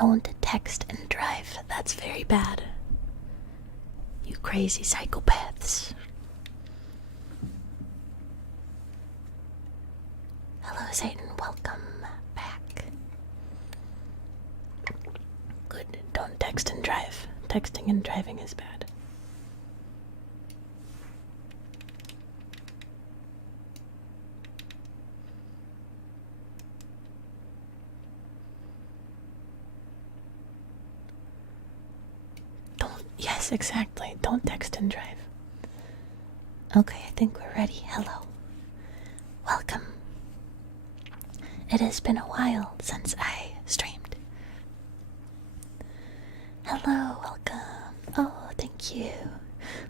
Don't text and drive. That's very bad. You crazy psychopaths. Hello, Satan. Welcome back. Good. Don't text and drive. Texting and driving is bad. Yes, exactly. Don't text and drive. Okay, I think we're ready. Hello. Welcome. It has been a while since I streamed. Hello, welcome. Oh, thank you.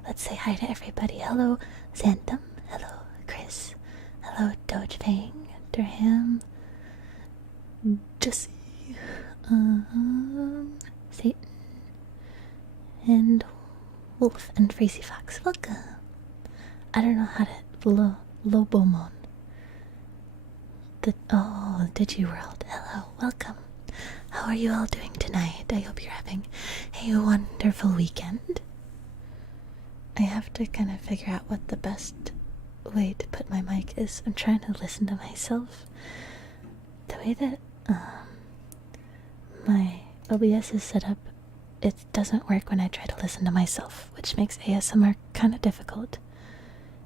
Let's say hi to everybody. Hello, Xantham. Hello, Chris. Hello, Dogefang. Durham. Jesse. Satan. And Wolf and Crazy Fox. Welcome. I don't know how to Lobomon. Oh, Digiworld. Hello, welcome. How are you all doing tonight? I hope you're having a wonderful weekend. I have to kind of figure out what the best way to put my mic is. I'm trying to listen to myself. The way that my OBS is set up, it doesn't work when I try to listen to myself, which makes ASMR kind of difficult.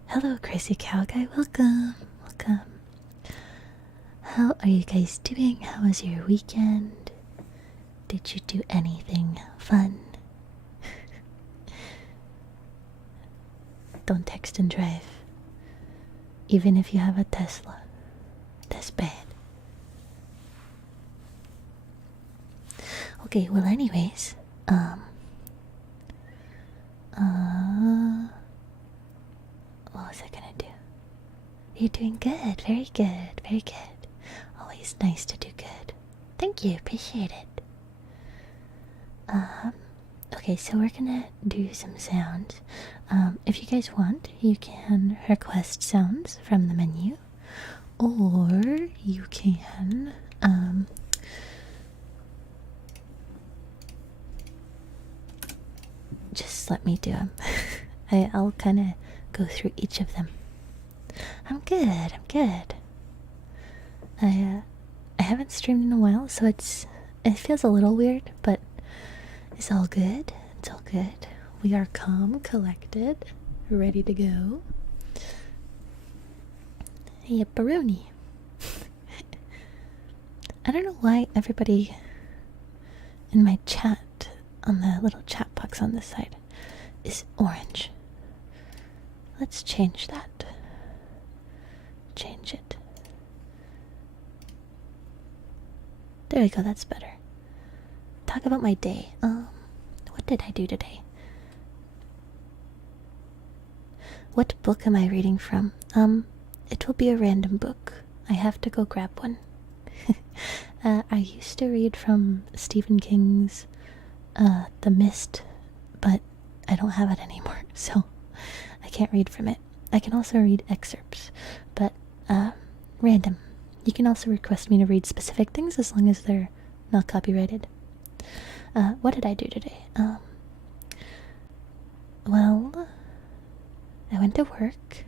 Hello, Crazy Cow Guy. Welcome. Welcome. How are you guys doing? How was your weekend? Did you do anything fun? Don't text and drive. Even if you have a Tesla. That's bad. Okay, well anyways, what was I gonna do? You're doing good, very good, very good. Always nice to do good. Thank you, appreciate it. Okay, so we're gonna do some sounds. If you guys want, you can request sounds from the menu, or you can, just let me do them. I'll kind of go through each of them. I'm good, I'm good. I haven't streamed in a while, so it feels a little weird, but it's all good. It's all good. We are calm, collected, ready to go. Yipperoonie. I don't know why everybody in my chat, on the little chat box on this side, is orange. Let's change that. Change it. There we go, that's better. Talk about my day. What did I do today? What book am I reading from? It will be a random book. I have to go grab one. I used to read from Stephen King's The Mist, but I don't have it anymore, so I can't read from it. I can also read excerpts, but random. You can also request me to read specific things as long as they're not copyrighted. What did I do today? Well, I went to work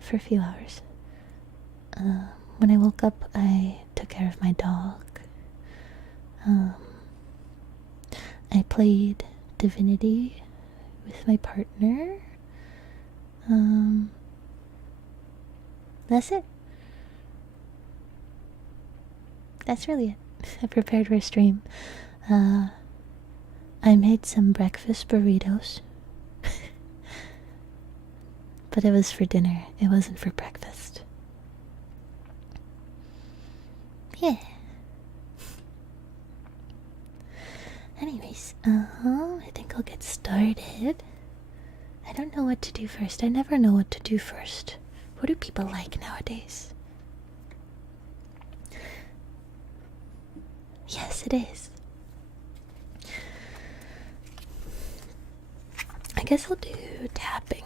for a few hours. When I woke up, I took care of my dog. I played Divinity with my partner. That's it. That's really it. I prepared for a stream. I made some breakfast burritos. But it was for dinner. It wasn't for breakfast. Yeah. Anyways, I think I'll get started. I don't know what to do first. I never know what to do first. What do people like nowadays? Yes, it is. I guess I'll do tapping.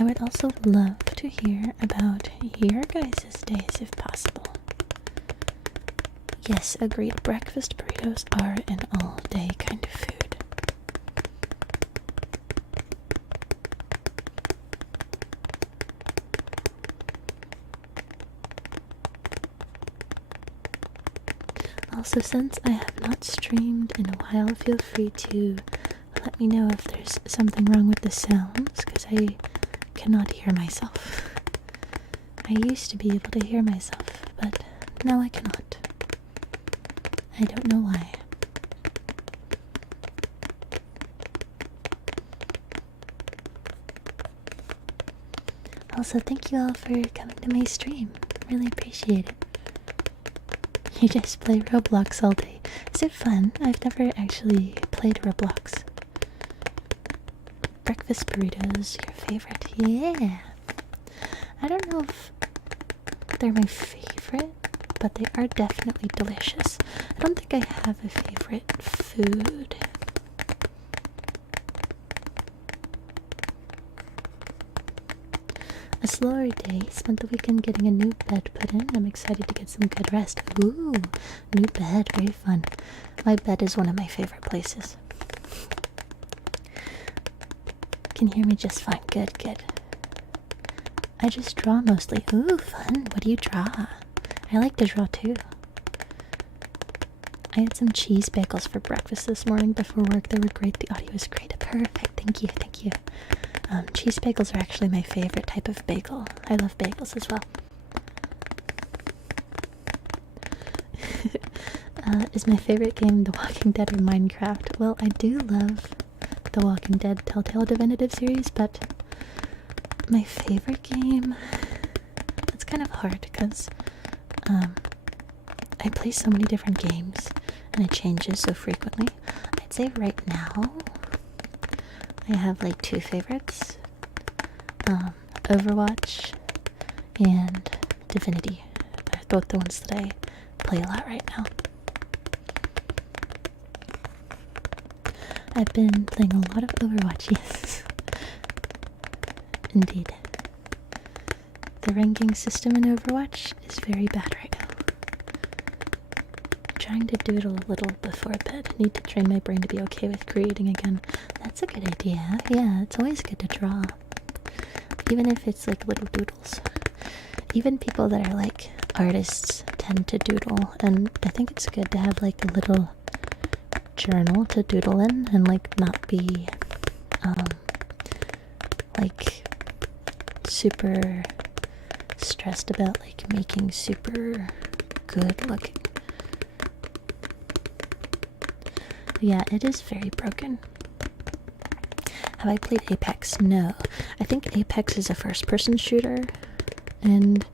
I would also love to hear about your guys' days if possible. Yes, agreed. Breakfast burritos are an all-day kind of food. Also, since I have not streamed in a while, feel free to let me know if there's something wrong with the sounds, because I cannot hear myself. I used to be able to hear myself, but now I cannot. I don't know why. Also, thank you all for coming to my stream. Really appreciate it. You just play Roblox all day. Is it fun? I've never actually played Roblox. Breakfast burritos, your favorite? Yeah. I don't know if they're my favorite, but they are definitely delicious. I don't think I have a favorite food. A slower day. Spent the weekend getting a new bed put in. I'm excited to get some good rest. Ooh, new bed. Very fun. My bed is one of my favorite places. Can hear me just fine. Good, good. I just draw mostly. Ooh, fun. What do you draw? I like to draw too. I had some cheese bagels for breakfast this morning before work. They were great. The audio was great. Perfect. Thank you. Thank you. Cheese bagels are actually my favorite type of bagel. I love bagels as well. Is my favorite game The Walking Dead or Minecraft? Well, I do love The Walking Dead Telltale Definitive series, but my favorite game, it's kind of hard because I play so many different games and it changes so frequently. I'd say right now I have like two favorites, Overwatch and Divinity. They're both the ones that I play a lot right now. I've been playing a lot of Overwatch, yes. Indeed. The ranking system in Overwatch is very bad right now. Trying to doodle a little before bed. Need to train my brain to be okay with creating again. That's a good idea. Yeah, it's always good to draw. Even if it's like little doodles. Even people that are like artists tend to doodle, and I think it's good to have like a little journal to doodle in and like not be like super stressed about like making super good looking. Yeah, it is very broken. Have I played Apex? No. I think Apex is a first-person shooter, and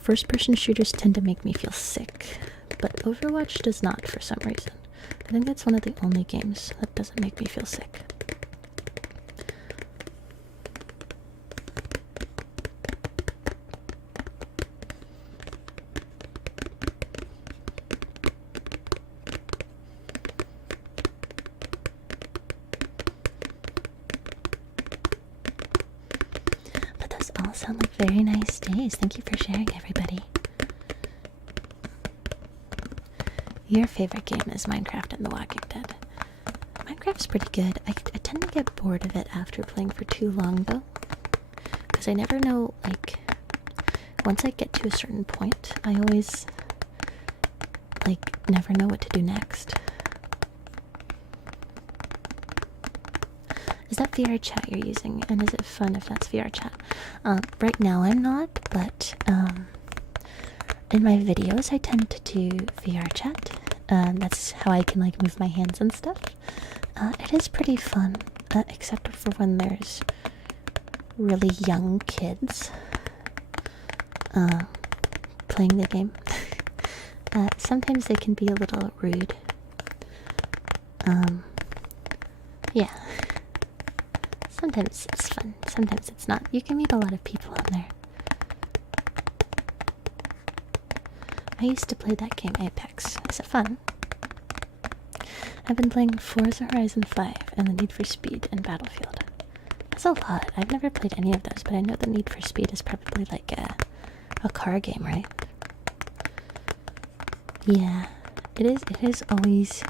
first-person shooters tend to make me feel sick, but Overwatch does not for some reason. I think that's one of the only games that doesn't make me feel sick. All sound like very nice days. Thank you for sharing, everybody. Your favorite game is Minecraft and The Walking Dead. Minecraft's pretty good. I tend to get bored of it after playing for too long, though. Because I never know, like, once I get to a certain point, I always, like, never know what to do next. Is that VR chat you're using? And is it fun if that's VR chat? Right now I'm not, but in my videos I tend to do VR chat. That's how I can like move my hands and stuff. It is pretty fun, except for when there's really young kids playing the game. Sometimes they can be a little rude. Yeah. Sometimes it's fun, sometimes it's not. You can meet a lot of people on there. I used to play that game, Apex. Is it fun? I've been playing Forza Horizon 5 and the Need for Speed and Battlefield. That's a lot. I've never played any of those, but I know the Need for Speed is probably like a car game, right? Yeah, it is. It is always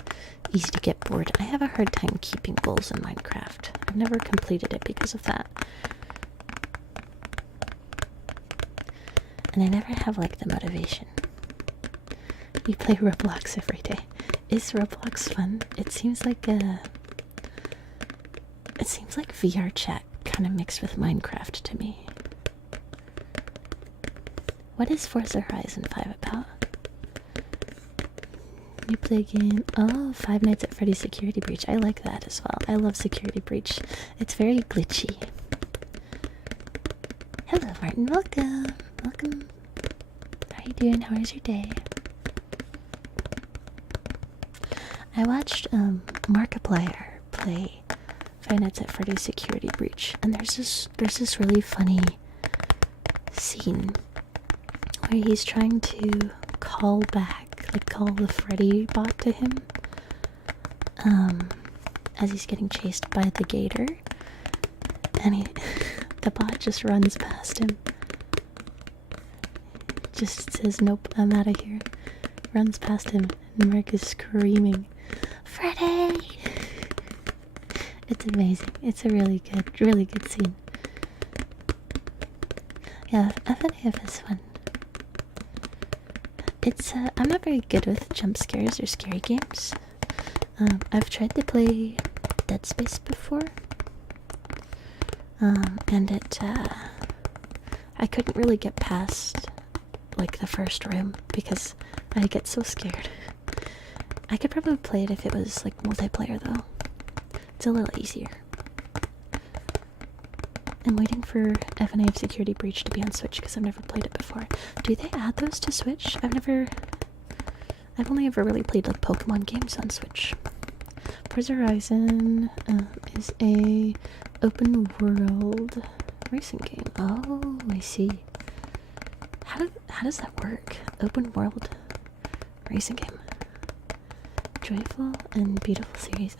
easy to get bored. I have a hard time keeping goals in Minecraft. I've never completed it because of that. And I never have like the motivation. You play Roblox every day. Is Roblox fun? It seems like VR chat kind of mixed with Minecraft to me. What is Forza Horizon 5 about? You play a game. Oh, Five Nights at Freddy's Security Breach. I like that as well. I love Security Breach. It's very glitchy. Hello, Martin. Welcome. Welcome. How are you doing? How was your day? I watched Markiplier play Five Nights at Freddy's Security Breach, and there's this really funny scene where he's trying to call the Freddy bot to him, as he's getting chased by the gator, and the bot just runs past him. Just says, "Nope, I'm out of here." Runs past him, and Mark is screaming, "Freddy!" It's amazing. It's a really good scene. Yeah, FNAF is fun. It's, I'm not very good with jump scares or scary games. I've tried to play Dead Space before. And I couldn't really get past, like, the first room because I get so scared. I could probably play it if it was, like, multiplayer, though. It's a little easier. I'm waiting for FNAF Security Breach to be on Switch because I've never played it before. Do they add those to Switch? I've only ever really played like Pokemon games on Switch. Forza Horizon is a open world racing game. Oh, I see. How does that work? Open world racing game. Joyful and beautiful series.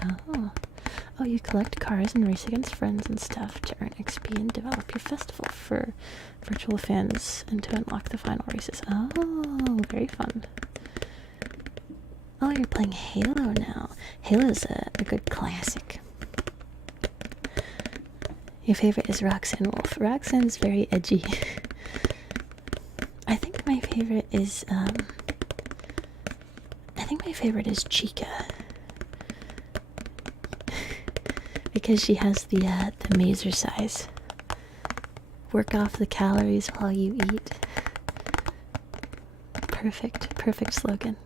Oh, you collect cars and race against friends and stuff to earn XP and develop your festival for virtual fans and to unlock the final races. Oh, very fun. Oh, you're playing Halo now. Halo's a good classic. Your favorite is Roxanne Wolf. Roxanne's very edgy. I think my favorite is Chica. Because she has the maser size. Work off the calories while you eat. Perfect slogan.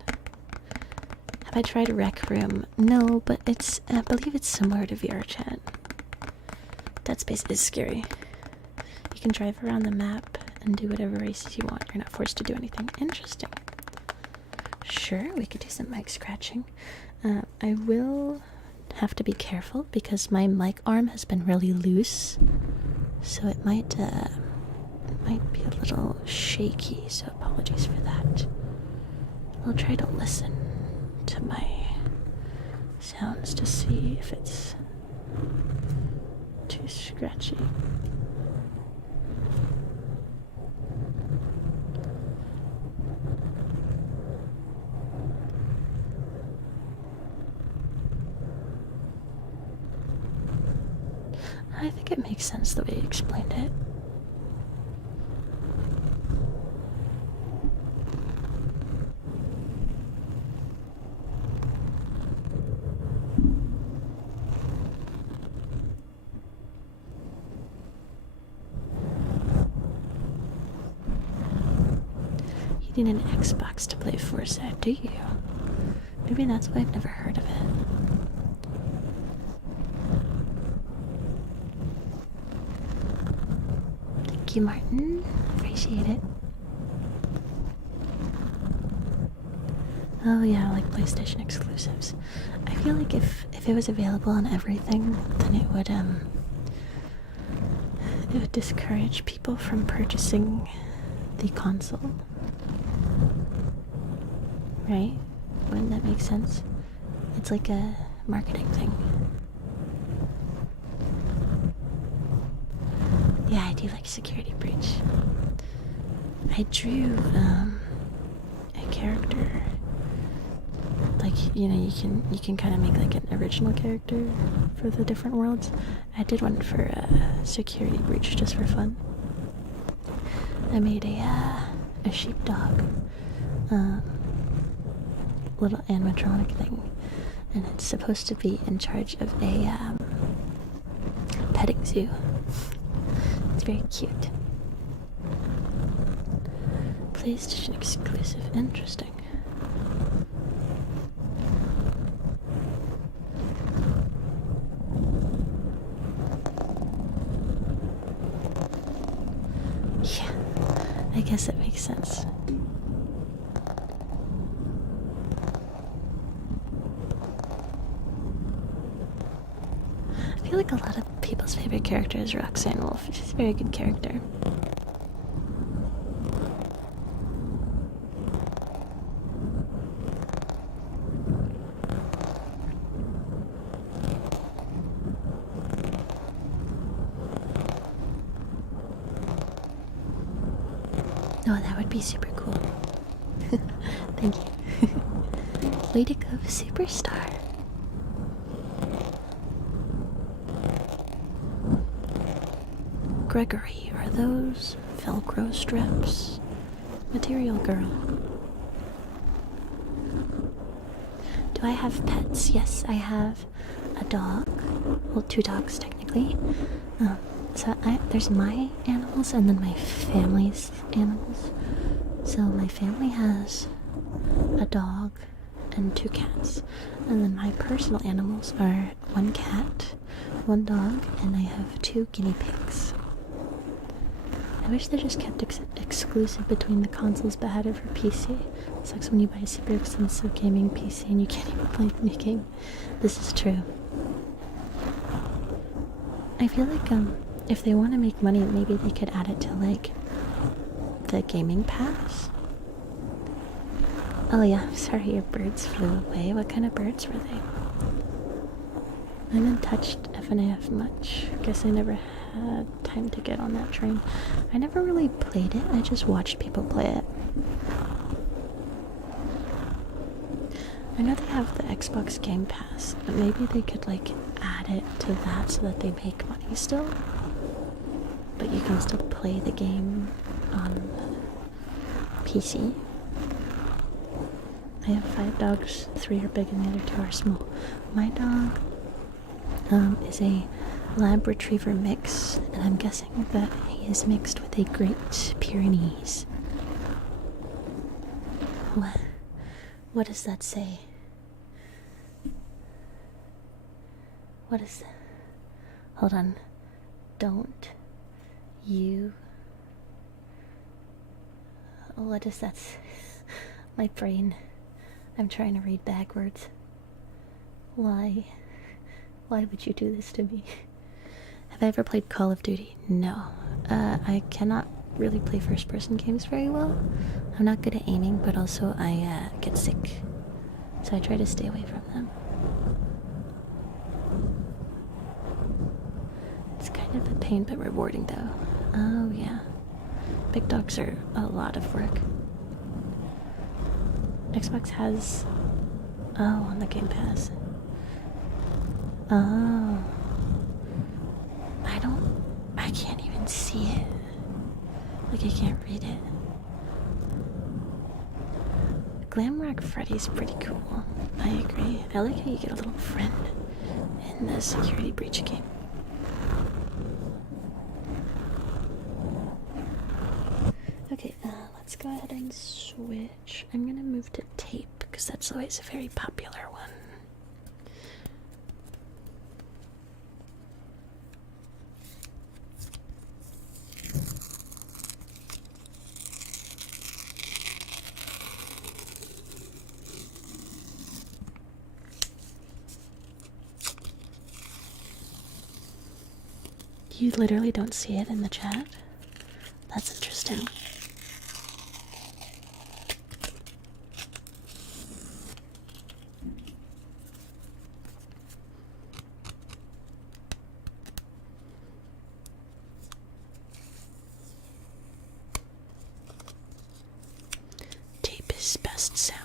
Have I tried Rec Room? No, but I believe it's similar to VR Chat. Dead Space is scary. You can drive around the map and do whatever races you want. You're not forced to do anything. Interesting. Sure, we could do some mic scratching. I will have to be careful because my mic arm has been really loose, so it might be a little shaky, so apologies for that. I'll try to listen to my sounds to see if it's too scratchy. I think it makes sense the way you explained it. You need an Xbox to play Forza, do you? Maybe that's why I've never heard of it. Thank you, Martin. Appreciate it. Oh yeah, like PlayStation exclusives. I feel like if it was available on everything, then it would discourage people from purchasing the console. Right? Wouldn't that make sense? It's like a marketing thing. Yeah, I do like Security Breach. I drew a character. Like, you know, you can kind of make like an original character for the different worlds. I did one for Security Breach just for fun. I made a sheepdog, little animatronic thing, and it's supposed to be in charge of a petting zoo. It's very cute. PlayStation exclusive. Interesting. Yeah, I guess it makes sense. I feel like a lot of people's favorite character is Roxanne Wolf. She's a very good character. Oh, that would be super cool. Thank you. Way to go, superstar. Gregory, are those Velcro straps? Material girl. Do I have pets? Yes, I have a dog. Well, 2 dogs technically. So there's my animals and then my family's animals. So my family has a dog and 2 cats. And then my personal animals are 1 cat, 1 dog, and I have 2 guinea pigs. I wish they just kept exclusive between the consoles but had it for PC. Sucks when you buy a super expensive gaming PC and you can't even play the new game. This is true. I feel like if they want to make money, maybe they could add it to like the gaming pass. Oh yeah, I'm sorry your birds flew away. What kind of birds were they? I haven't touched FNAF much. Guess I never had time to get on that train. I never really played it, I just watched people play it. I know they have the Xbox Game Pass, but maybe they could like add it to that so that they make money still. But you can still play the game on PC. I have 5 dogs, 3 are big and the other 2 are small. My dog is a Lab Retriever mix, and I'm guessing that he is mixed with a Great Pyrenees. What does that say? What is that? Hold on. Don't you... What does that say? My brain. I'm trying to read backwards. Why? Why would you do this to me? Have I ever played Call of Duty? No. I cannot really play first-person games very well. I'm not good at aiming, but also I get sick. So I try to stay away from them. It's kind of a pain, but rewarding though. Oh yeah. Big dogs are a lot of work. Xbox has... Oh, on the Game Pass. Oh. I can't even see it. Like, I can't read it. Glamrock Freddy's pretty cool. I agree. I like how you get a little friend in the Security Breach game. Okay, let's go ahead and switch. I'm gonna move to tape, because that's always a very popular one. You literally don't see it in the chat? That's interesting. best sound.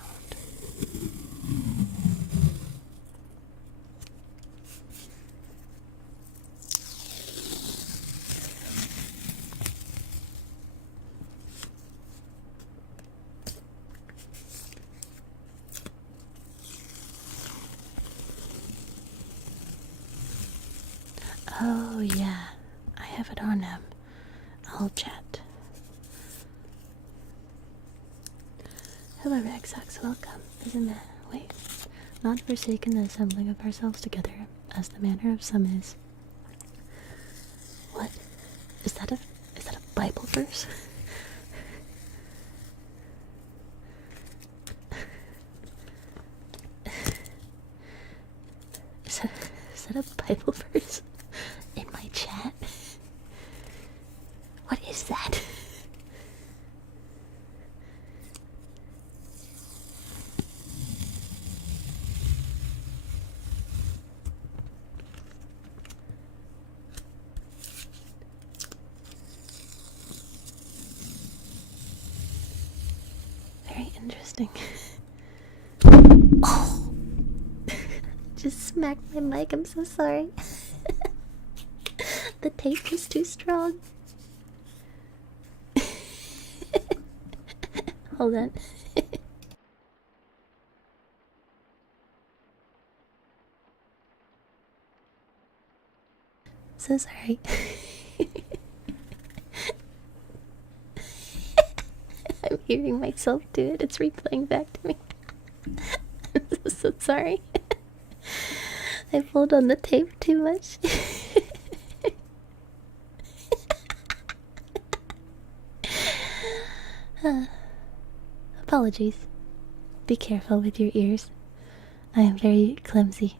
Oh yeah, I have it on him. I'll chat. Hello Ragsox, welcome. Isn't that wait? Not forsaken the assembling of ourselves together, as the manner of some is. What? Is that a Bible verse? Is that a Bible verse in my chat? What is that? Very interesting. Oh! Just smacked my mic, I'm so sorry. The tape was too strong. Hold on. So sorry. I'm hearing myself do it. It's replaying back to me. I'm so sorry. I pulled on the tape too much. Apologies. Be careful with your ears. I am very clumsy.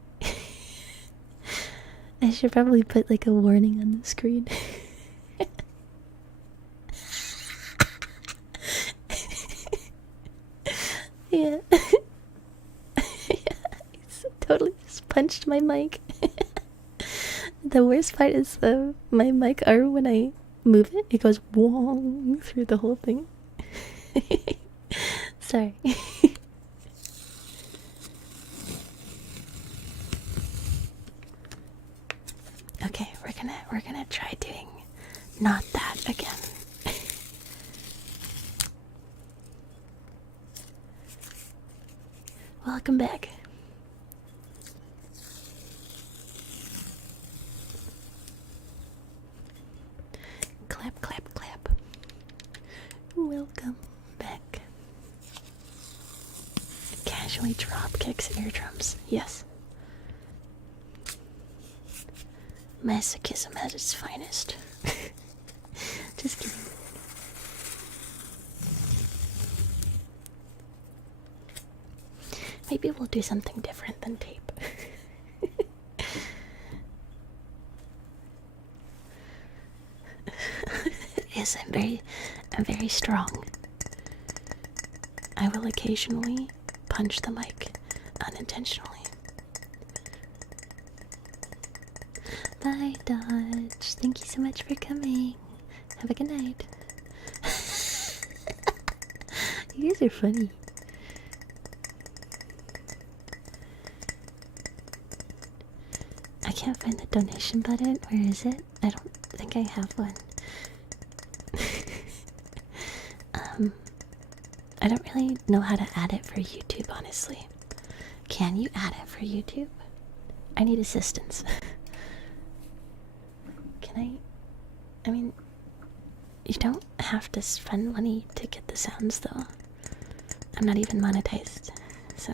I should probably put like a warning on the screen. Yeah. Yeah, I totally just punched my mic. The worst part is my mic arm, when I move it, it goes wong through the whole thing. Sorry. Okay, we're gonna try doing not that again. Welcome back. Clap, clap, clap. Welcome back. Casually drop kicks eardrums. Yes. Masochism at its finest. Just kidding. Maybe we'll do something different than tape. Yes, I'm very strong. I will occasionally punch the mic unintentionally. Bye, Dodge. Thank you so much for coming. Have a good night. You guys are funny. I can't find the donation button. Where is it? I don't think I have one. I don't really know how to add it for YouTube, honestly. Can you add it for YouTube? I need assistance. Can I mean, you don't have to spend money to get the sounds, though. I'm not even monetized, so.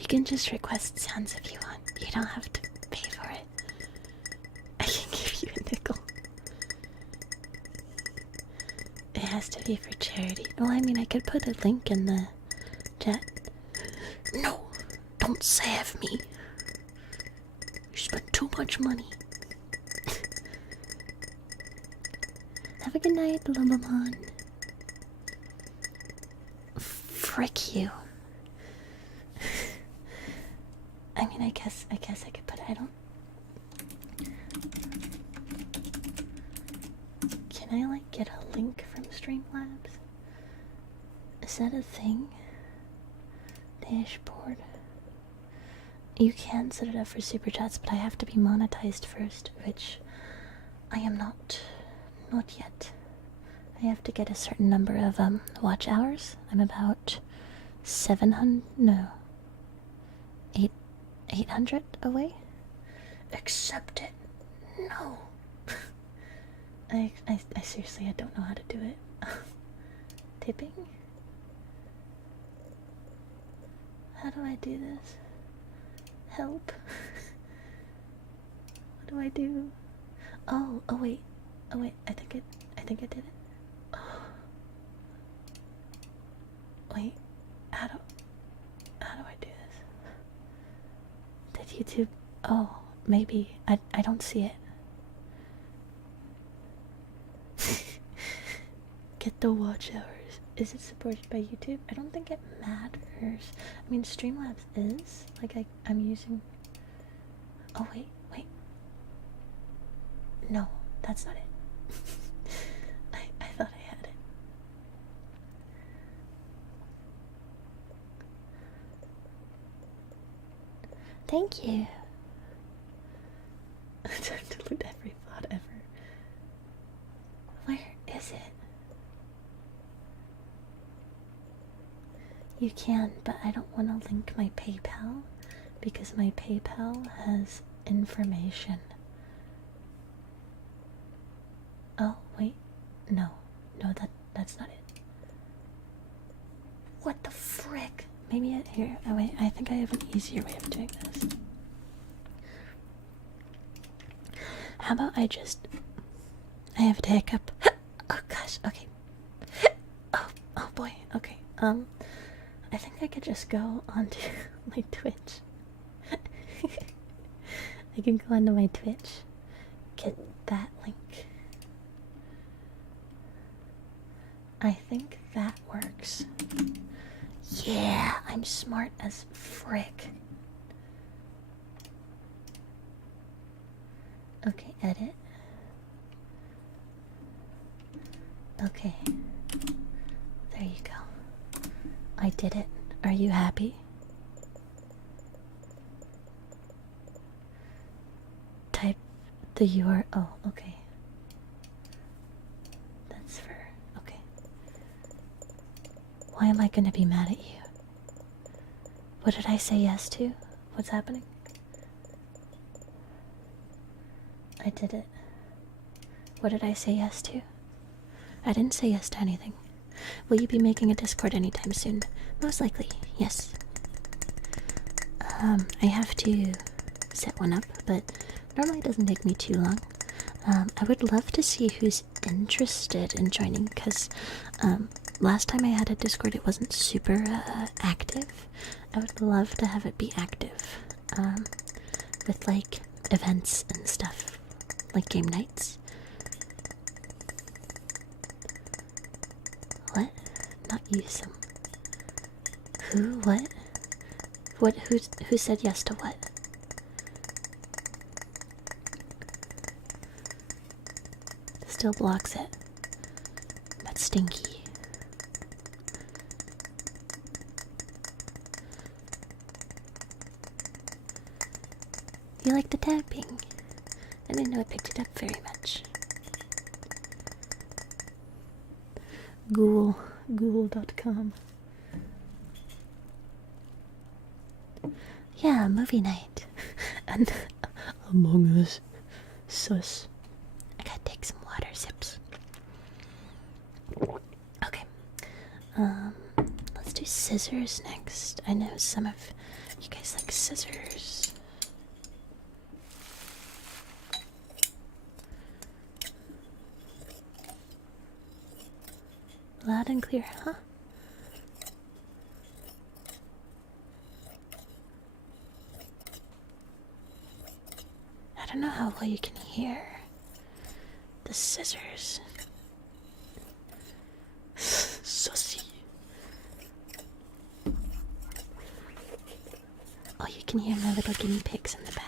You can just request sounds if you want. You don't have to pay for it. I can give you a nickel. It has to be for charity. Well, I mean, I could put a link in the chat. No, don't save me. You spent too much money. Have a good night, Lumamon. Frick you. I mean, I guess I could put I don't. Can I like get a link from Streamlabs? Is that a thing? Dashboard. You can set it up for super chats, but I have to be monetized first, which I am not. Not yet. I have to get a certain number of watch hours. I'm about 700. No. 800 away. Accept it. No. I seriously, I don't know how to do it. Tipping? How do I do this? Help. What do I do? Oh wait. Oh wait, I think I did it. Oh. Wait, how do I do this? Did YouTube? Oh, maybe. I don't see it. Get the watch hours. Is it supported by YouTube? I don't think it matters. I mean, Streamlabs is. Like, I'm using... Oh, wait. No, that's not it. I thought I had it. Thank you. Time to loot every thought ever. Where is it? You can, but I don't want to link my PayPal because my PayPal has information. Oh, wait. No, that's not it. What the frick? Maybe here. Oh, wait, I think I have an easier way of doing this. How about I have a hiccup. Oh gosh, okay. Oh boy, okay. I think I could just go onto my Twitch. I can go onto my Twitch, get that link. I think that works. Yeah, I'm smart as frick. Okay, edit. Okay. There you go. I did it. Are you happy? Type the URL. Oh, okay. That's for... Okay. Why am I gonna be mad at you? What did I say yes to? What's happening? I did it. What did I say yes to? I didn't say yes to anything. Will you be making a Discord anytime soon? Most likely, yes. I have to set one up, but normally it doesn't take me too long. I would love to see who's interested in joining, because last time I had a Discord it wasn't super active. I would love to have it be active, with like events and stuff, like game nights. What? Not you, some... Who? What? What? Who said yes to what? Still blocks it. That's stinky. You like the tapping? I didn't know it picked it up very much. Google.com. Yeah, movie night. And Among Us. Sus. I gotta take some water sips. Okay. Let's do scissors next. I know some of you guys like scissors. Loud and clear, huh? I don't know how well you can hear the scissors. can hear my little guinea pigs in the back.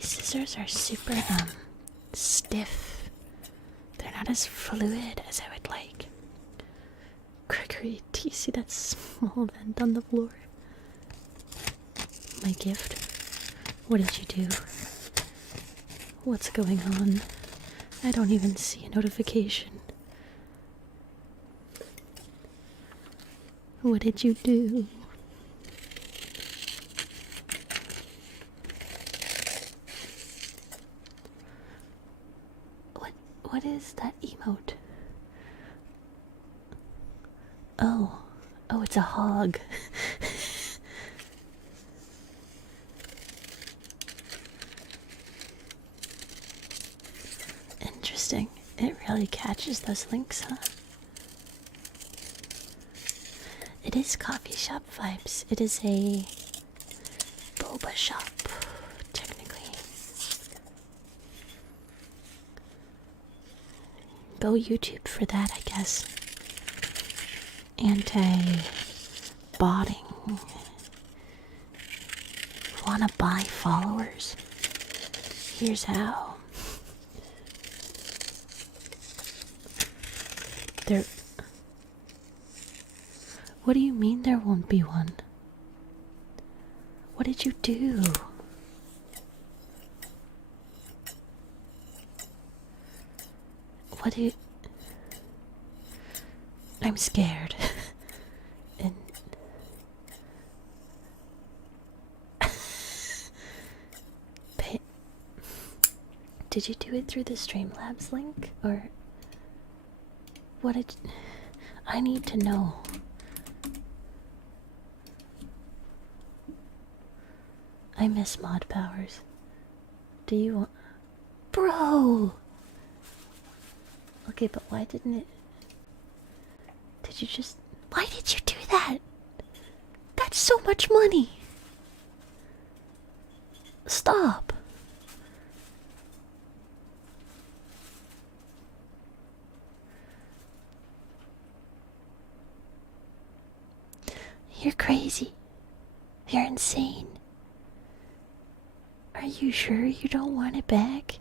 Scissors are super stiff. They're not as fluid as I would like. Gregory, do you see that small vent on the floor? My gift. What did you do? What's going on? I don't even see a notification. What did you do? What is that emote? Oh, it's a hog. Interesting. It really catches those links, huh? It is coffee shop vibes. It is a boba shop, technically. Go YouTube for that, I guess. Anti-botting. Wanna buy followers? Here's how. What do you mean there won't be one? What did you do? I'm scared. And did you do it through the Streamlabs link, or what did I need to know? I miss mod powers. Do you want... Bro! Okay, but why didn't it... Did you just... Why did you do that? That's so much money! Stop! You're crazy. You're insane. Are you sure you don't want it back?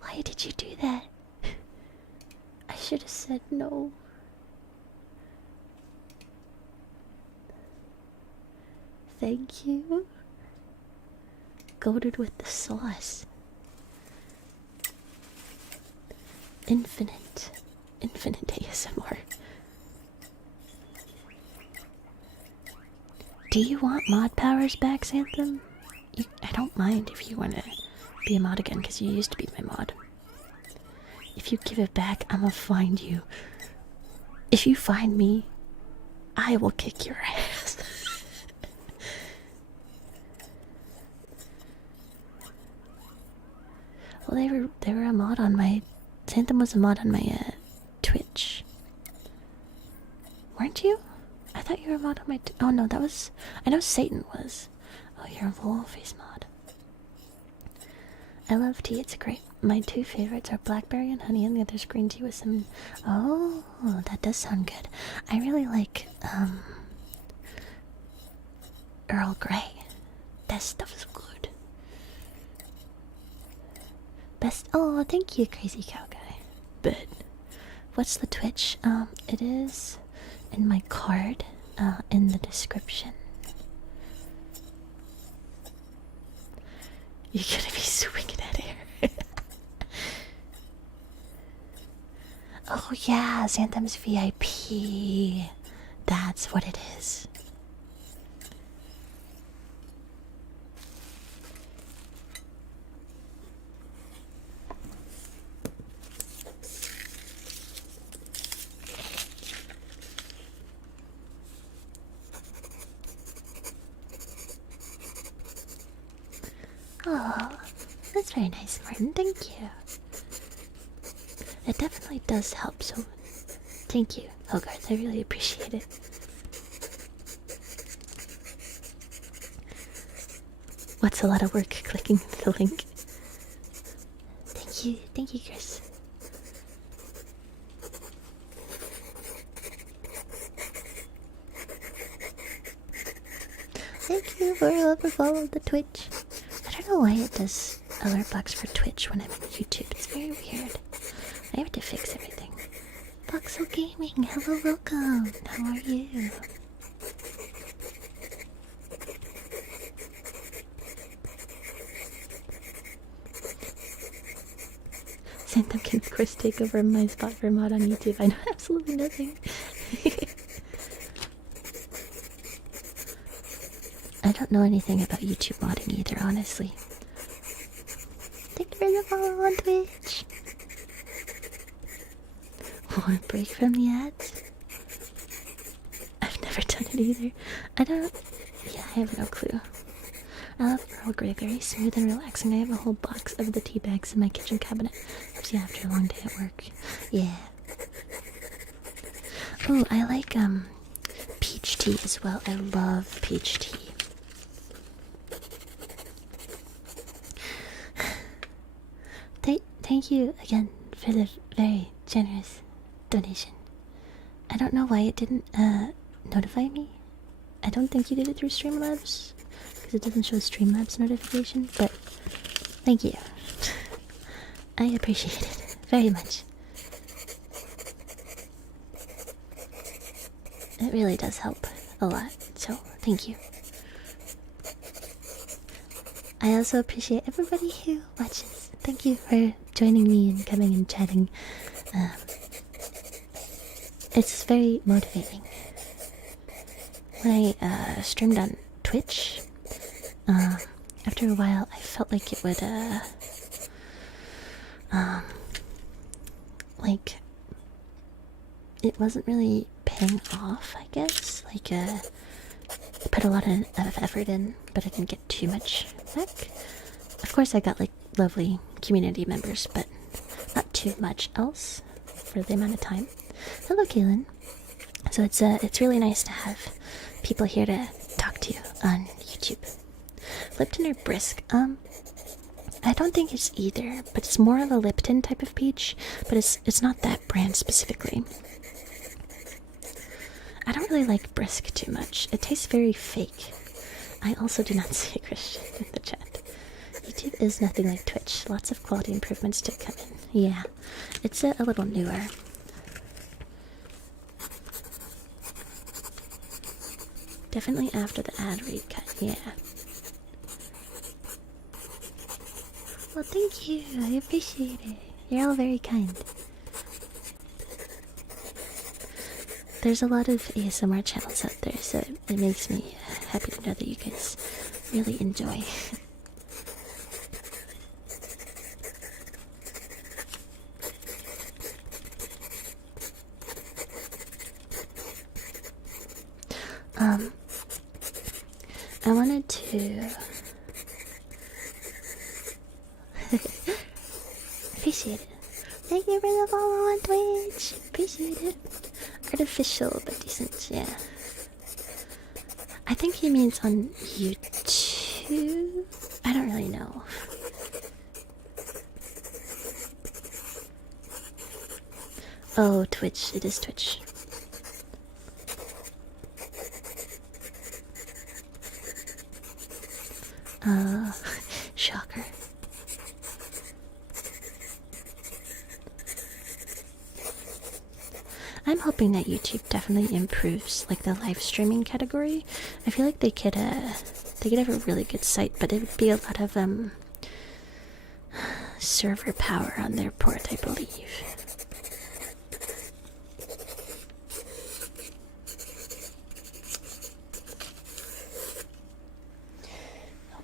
Why did you do that? I should have said no. Thank you. Goated with the sauce. Infinite ASMR. Do you want mod powers back, Xanthem? I don't mind if you want to be a mod again, because you used to be my mod. If you give it back, I'm gonna find you. If you find me, I will kick your ass. Well, they were a mod on my... Xanthem was a mod on my Twitch. Weren't you? I thought you were a mod on my... Oh no, that was... I know Satan was. Oh, you're a Wolfies mod. I love tea, it's great. My two favorites are blackberry and honey, and the other's green tea with some... Oh, that does sound good. I really like, Earl Grey. That stuff is good. Best... Oh, thank you, Crazy Cow Guy. But... What's the Twitch? It is... in my card, in the description. You're gonna be swinging at air. Oh yeah, Xanthem's VIP. That's what it is. very nice, Martin. Thank you. It definitely does help, so thank you, Hogarth. I really appreciate it. What's a lot of work clicking the link? Thank you, Chris. Thank you for whoever followed the Twitch. I don't know why it does alert box for Twitch when I'm in YouTube. It's very weird. I have to fix everything. Voxel Gaming, hello, welcome. How are you? Santa can of course take over my spot for mod on YouTube. I know absolutely nothing. I don't know anything about YouTube modding either, honestly. Thank you for the follow on Twitch. Want a break from the ads? I've never done it either. Yeah, I have no clue. I love Earl Grey, very smooth and relaxing. I have a whole box of the tea bags in my kitchen cabinet. See, after a long day at work. Yeah. Oh, I like peach tea as well. I love peach tea. Thank you again for the very generous donation. I don't know why it didn't notify me. I don't think you did it through Streamlabs, because it doesn't show Streamlabs notification, but thank you. I appreciate it very much. It really does help a lot, so thank you. I also appreciate everybody who watches. Thank you for joining me and coming and chatting. It's very motivating. When I streamed on Twitch, after a while I felt like it would like it wasn't really paying off, I guess. Like I put a lot of effort in, but I didn't get too much back. Of course I got like lovely community members, but not too much else for the amount of time. Hello, Kaylin. So it's really nice to have people here to talk to you on YouTube. Lipton or Brisk? I don't think it's either, but it's more of a Lipton type of peach, but it's not that brand specifically. I don't really like Brisk too much. It tastes very fake. I also do not see Christian in the chat. YouTube is nothing like Twitch. Lots of quality improvements to come in. Yeah, it's a little newer. Definitely after the ad read cut, yeah. Well, thank you. I appreciate it. You're all very kind. There's a lot of ASMR channels out there, so it makes me happy to know that you guys really enjoy. I wanted to appreciate it. Thank you for the follow on Twitch. Appreciate it. Artificial but decent, yeah. I think he means on YouTube. I don't really know. Oh, Twitch. It is Twitch. Shocker. I'm hoping that YouTube definitely improves like the live streaming category. I feel like they could have a really good site, but it would be a lot of server power on their port, I believe.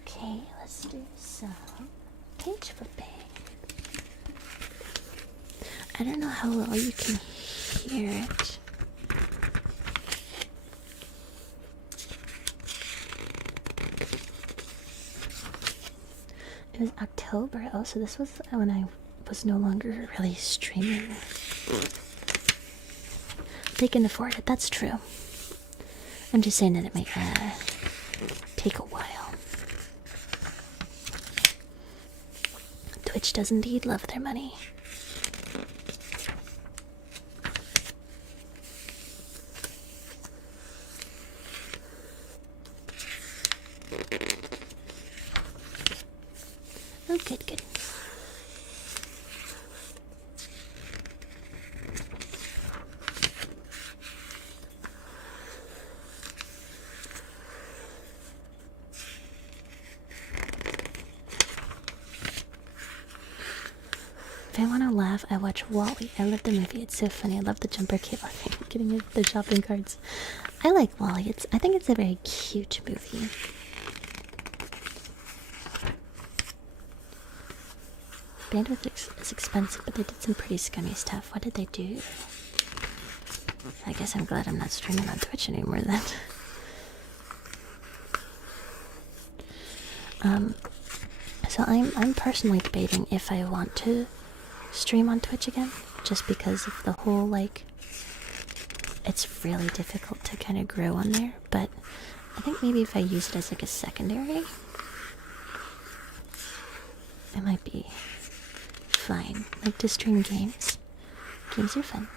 Okay, let's do some page flipping. I don't know how well you can hear it. was October. Oh, so this was when I was no longer really streaming. They can afford it, that's true. I'm just saying that it might take a while. Twitch does indeed love their money. Oh, good, good. If I want to laugh, I watch Wall-E. I love the movie. It's so funny. I love the jumper cable thing. Getting the shopping carts. I like Wall-E. I think it's a very cute movie. Bandwidth is expensive, but they did some pretty scummy stuff. What did they do? I guess I'm glad I'm not streaming on Twitch anymore then. So I'm personally debating if I want to stream on Twitch again, just because of the whole, like, it's really difficult to kind of grow on there, but I think maybe if I use it as like a secondary, it might be fine. Like to stream games. Games are fun.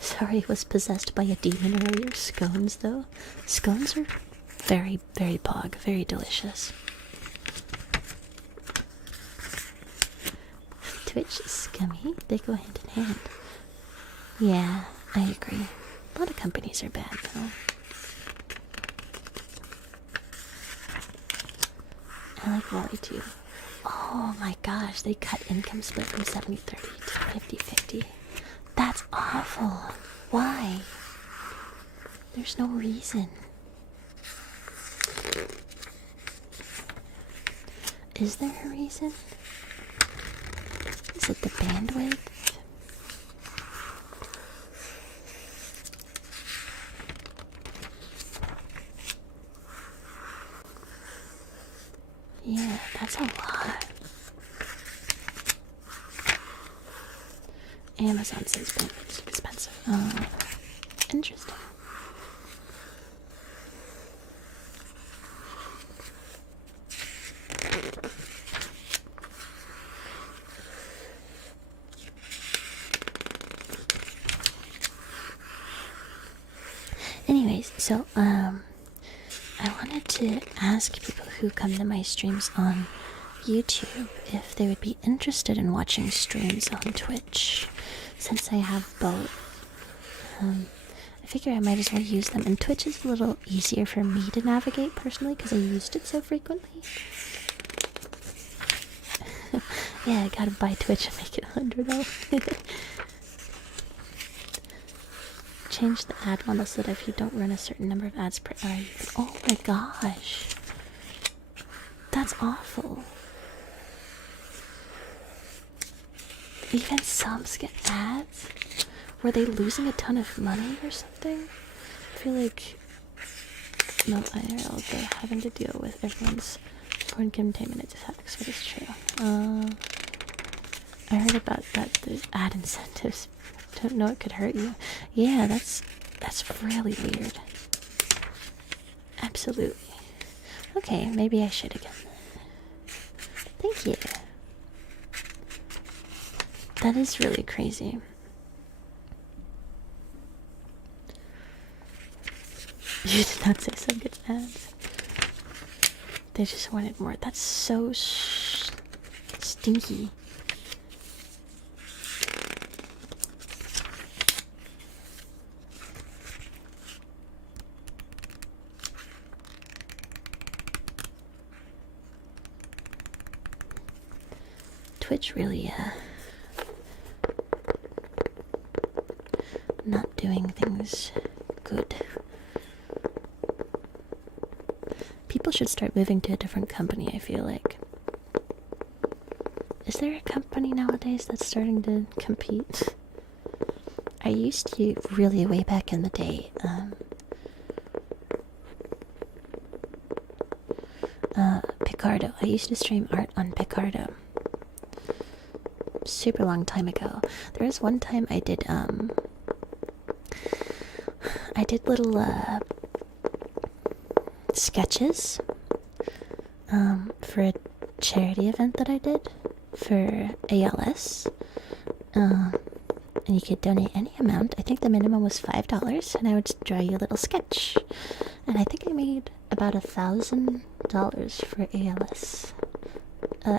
Sorry, I was possessed by a demon earlier. Scones, though. Scones are very, very pog. Very delicious. Twitch is scummy. They go hand in hand. Yeah, I agree. A lot of companies are bad, though. I like Wally too. Oh my gosh, they cut income split from 70-30 to 50-50. That's awful. Why? There's no reason. Is there a reason? Is it the bandwidth? Yeah, that's a lot. Amazon says bandwidth's expensive. Interesting. Anyways, so I wanted to ask people who come to my streams on YouTube if they would be interested in watching streams on Twitch, since I have both. I figure I might as well use them, and Twitch is a little easier for me to navigate personally because I used it so frequently. Yeah, I gotta buy Twitch and make it $100. Change the ad model so that if you don't run a certain number of ads per hour, you can... Oh my gosh. That's awful. Even subs get ads? Were they losing a ton of money or something? I feel like no IRL, they're having to deal with everyone's foreign containment attacks. What is true? I heard about that. There's ad incentives. Don't know it could hurt you. Yeah, that's really weird. Absolutely. Okay, maybe I should again. Thank you. That is really crazy. You did not say some good ads. They just wanted more. That's so stinky. Twitch really, not doing things good. People should start moving to a different company, I feel like. Is there a company nowadays that's starting to compete? I used to really way back in the day, pick Picardo. I used to stream art on Picardo. Super long time ago. There was one time I did little sketches for a charity event that I did for ALS. And you could donate any amount. I think the minimum was $5, and I would draw you a little sketch. And I think I made about $1,000 for ALS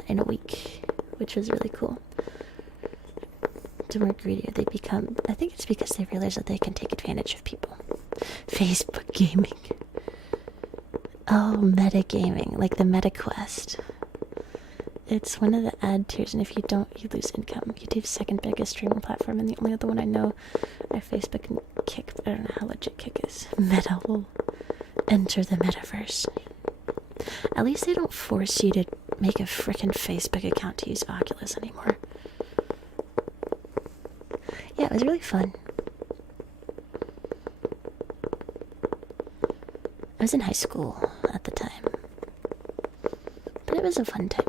in a week, which was really cool. The more greedier they become, I think it's because they realize that they can take advantage of people. Facebook gaming. Oh, metagaming, like the MetaQuest. It's one of the ad tiers, and if you don't, you lose income. YouTube's second biggest streaming platform, and the only other one I know are Facebook and Kick, but I don't know how legit Kick is. Meta will enter the metaverse. At least they don't force you to make a frickin' Facebook account to use Oculus anymore. Yeah, it was really fun. I was in high school at the time, but it was a fun time.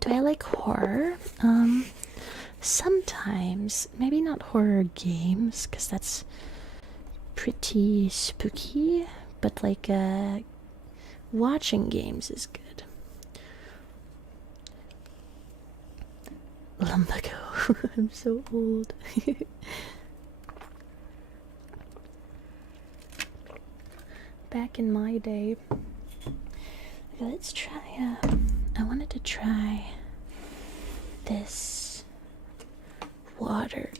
Do I like horror? Sometimes. Maybe not horror games, because that's pretty spooky, but like, watching games is good. Lumbago. I'm so old. Back in my day. Okay, let's try, I wanted to try this water.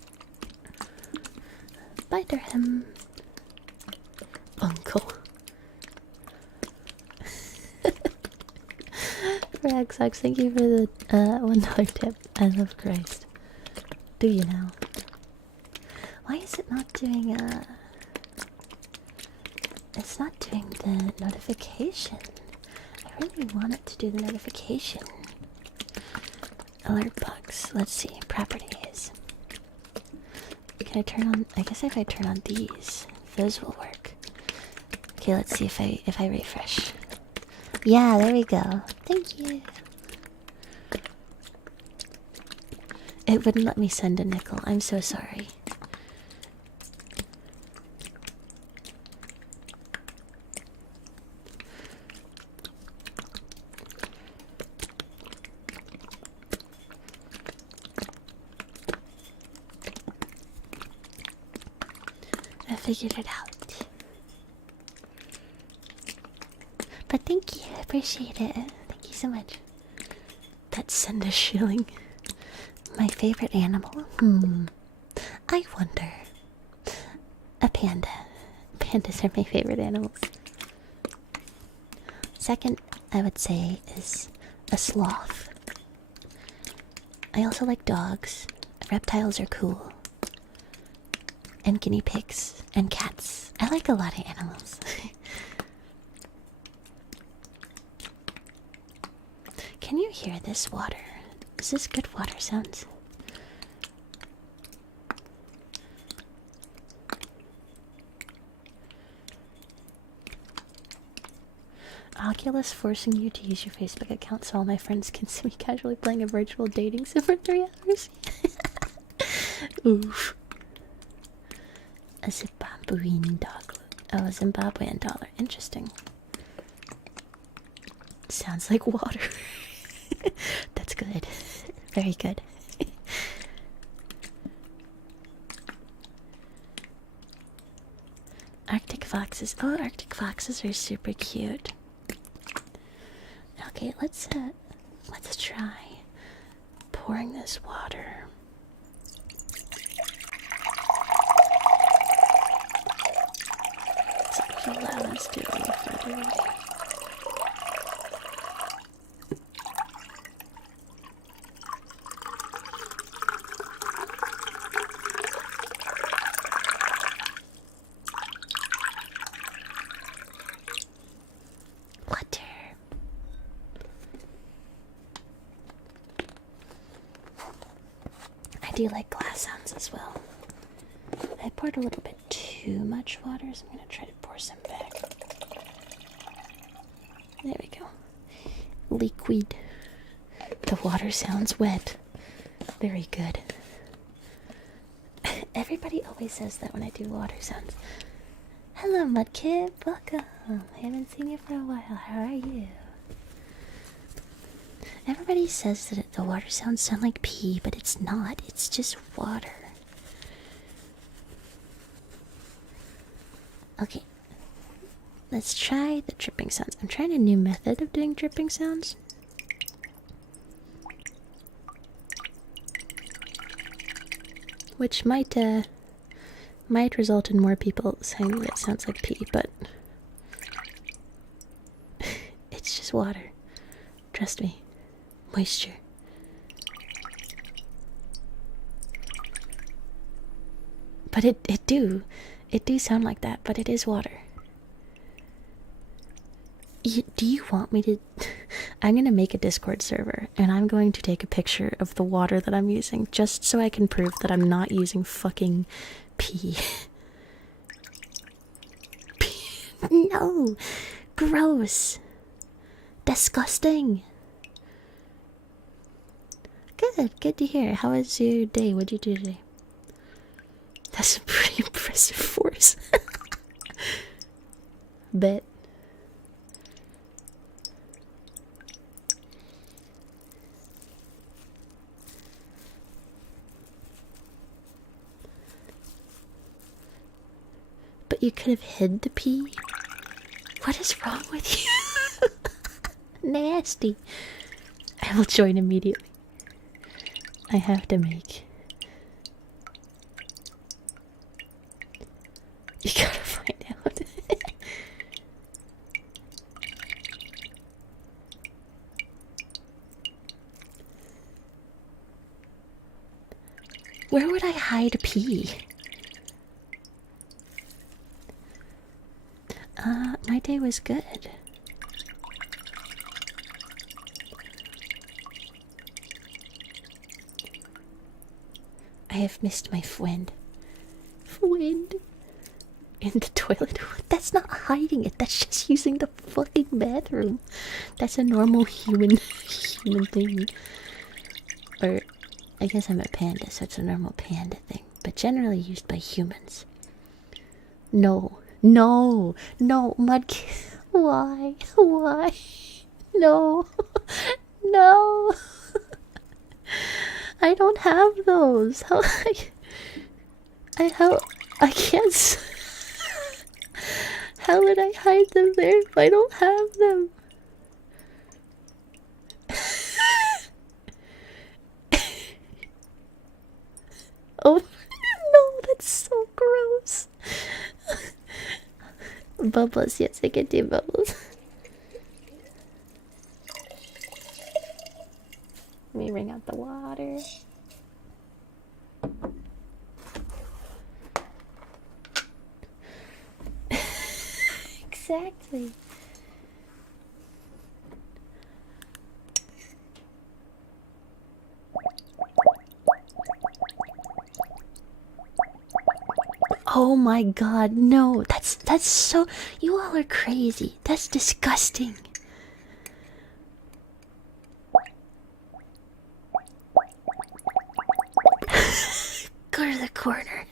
Bye, Durham. Uncle. Ragsox, thank you for the $1 tip. I love Christ. Do you now? Why is it not doing it's not doing the notification. I really want it to do the notification. Alert box. Let's see. Properties. Can I turn on? I guess if I turn on these, those will work. Okay, let's see if I refresh. Yeah, there we go. Thank you. It wouldn't let me send a nickel. I'm so sorry. I figured it out. But thank you, I appreciate it. Thank you so much. That's send a shilling. My favorite animal? I wonder. A panda. Pandas are my favorite animals. Second, I would say, is a sloth. I also like dogs. Reptiles are cool. And guinea pigs. And cats. I like a lot of animals. Can you hear this water? Is this good water sounds? Oculus forcing you to use your Facebook account so all my friends can see me casually playing a virtual dating sim for 3 hours. Oof. A Zimbabwean dollar. Oh, a Zimbabwean dollar. Interesting. Sounds like water. That's good. Very good. Arctic foxes. Oh, Arctic foxes are super cute. Okay, let's try pouring this water feel loud and steer a little further away. Water. I do like glass sounds as well. I poured a little bit too much water, so I'm going to try to pour some back. There we go. Liquid. The water sounds wet. Very good. Everybody always says that when I do water sounds. Hello, Mudkip. Welcome. I haven't seen you for a while. How are you? Everybody says that the water sounds sound like pee, but it's not. It's just water. Okay. Let's try the dripping sounds. I'm trying a new method of doing dripping sounds. Which might result in more people saying that it sounds like pee, but it's just water. Trust me. Moisture. But it do sound like that, but it is water. Do you want me to... I'm gonna make a Discord server, and I'm going to take a picture of the water that I'm using, just so I can prove that I'm not using fucking pee. No! Gross! Disgusting! Good to hear. How was your day? What'd you do today? That's a pretty impressive force. Bet. But you could have hid the pee? What is wrong with you? Nasty. I will join immediately. I have to make. You gotta find out. Where would I hide pee? My day was good. I have missed my friend. Friend. In the toilet. That's not hiding it. That's just using the fucking bathroom. That's a normal human thing. Or, I guess I'm a panda, so it's a normal panda thing. But generally used by humans. No. No. No, Mudkip. Why? Why? No. No. I don't have those. How I can't. How would I hide them there if I don't have them? Oh no, that's so gross. Bubbles, yes, I can do bubbles. Let me wring out the water. Exactly. Oh my god, no. That's so... You all are crazy. That's disgusting. Go to the corner.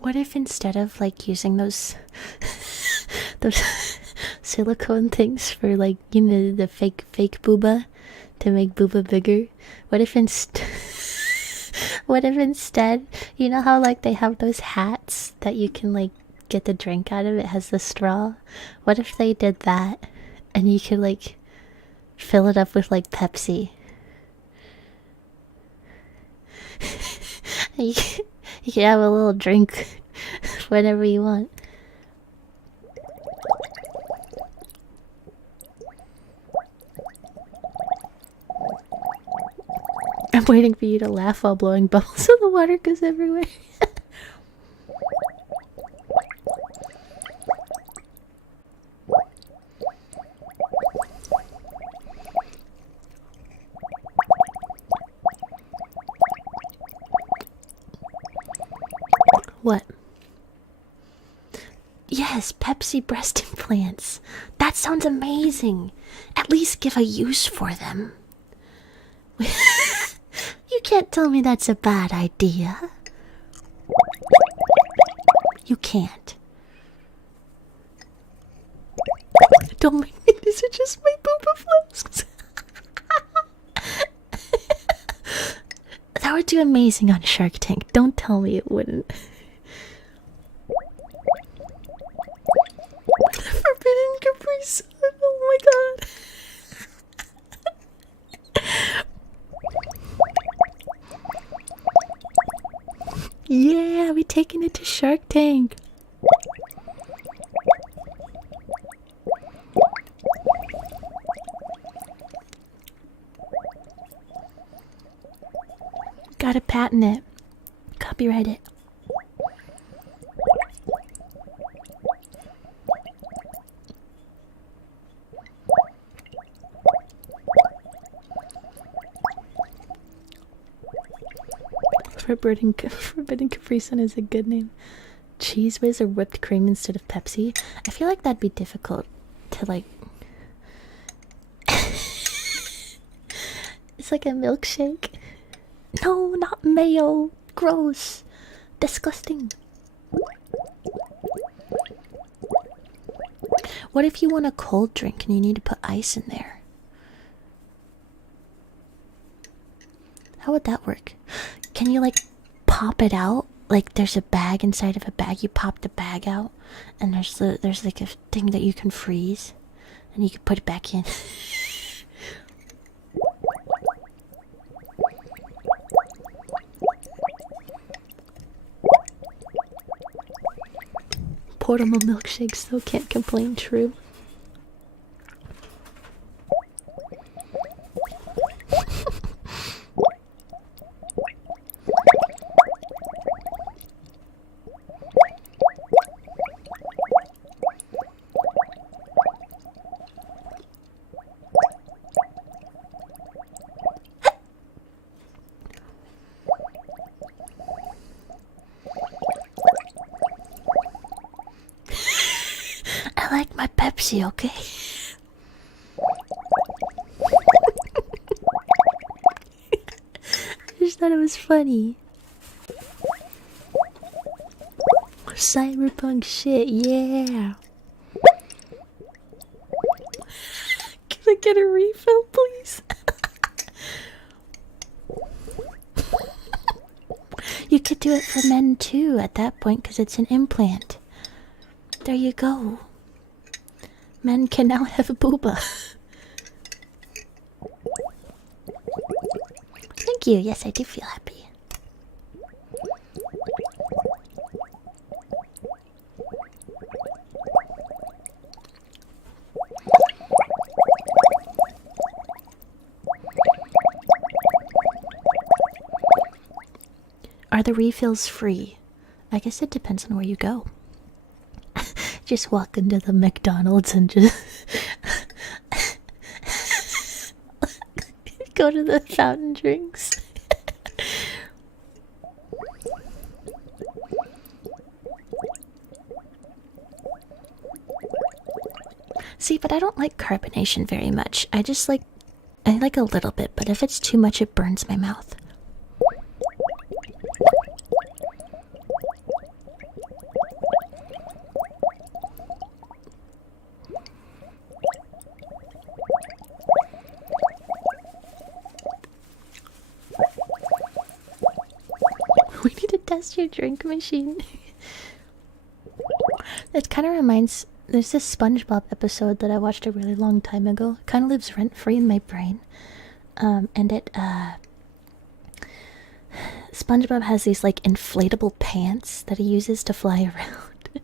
What if instead of like using those those silicone things for, like, you know, the fake booba to make booba bigger. What if what if instead, you know how like they have those hats that you can like get the drink out of? It has the straw. What if they did that and you could like fill it up with like Pepsi? you can have a little drink whenever you want. I'm waiting for you to laugh while blowing bubbles so the water goes everywhere. What? Yes, Pepsi breast implants. That sounds amazing. At least give a use for them. You can't tell me that's a bad idea. You can't. Don't make me. These are just my booba flasks. That would do amazing on Shark Tank. Don't tell me it wouldn't. Forbidden Capri Sun. Oh my god. Yeah, we taking it to Shark Tank. Gotta patent it. Copyright it. Forbidden Capri Sun is a good name. Cheese Whiz or whipped cream instead of Pepsi? I feel like that'd be difficult to like. It's like a milkshake. No, not mayo. Gross. Disgusting. What if you want a cold drink and you need to put ice in there? How would that work? Can you like pop it out? Like there's a bag inside of a bag. You pop the bag out, and there's like a thing that you can freeze, and you can put it back in. Portable milkshakes though, can't complain. True. I like my Pepsi, okay? I just thought it was funny. Cyberpunk shit, yeah. Can I get a refill, please? You could do it for men too at that point because it's an implant. There you go. Men can now have a booba. Thank you. Yes, I do feel happy. Are the refills free? I guess it depends on where you go. Just walk into the McDonald's and just go to the fountain drinks. See, but I don't like carbonation very much. I like a little bit, but if it's too much, it burns my mouth. Test your drink machine. It kind of reminds. There's this SpongeBob episode that I watched a really long time ago. It kind of lives rent free in my brain. And SpongeBob has these like inflatable pants that he uses to fly around.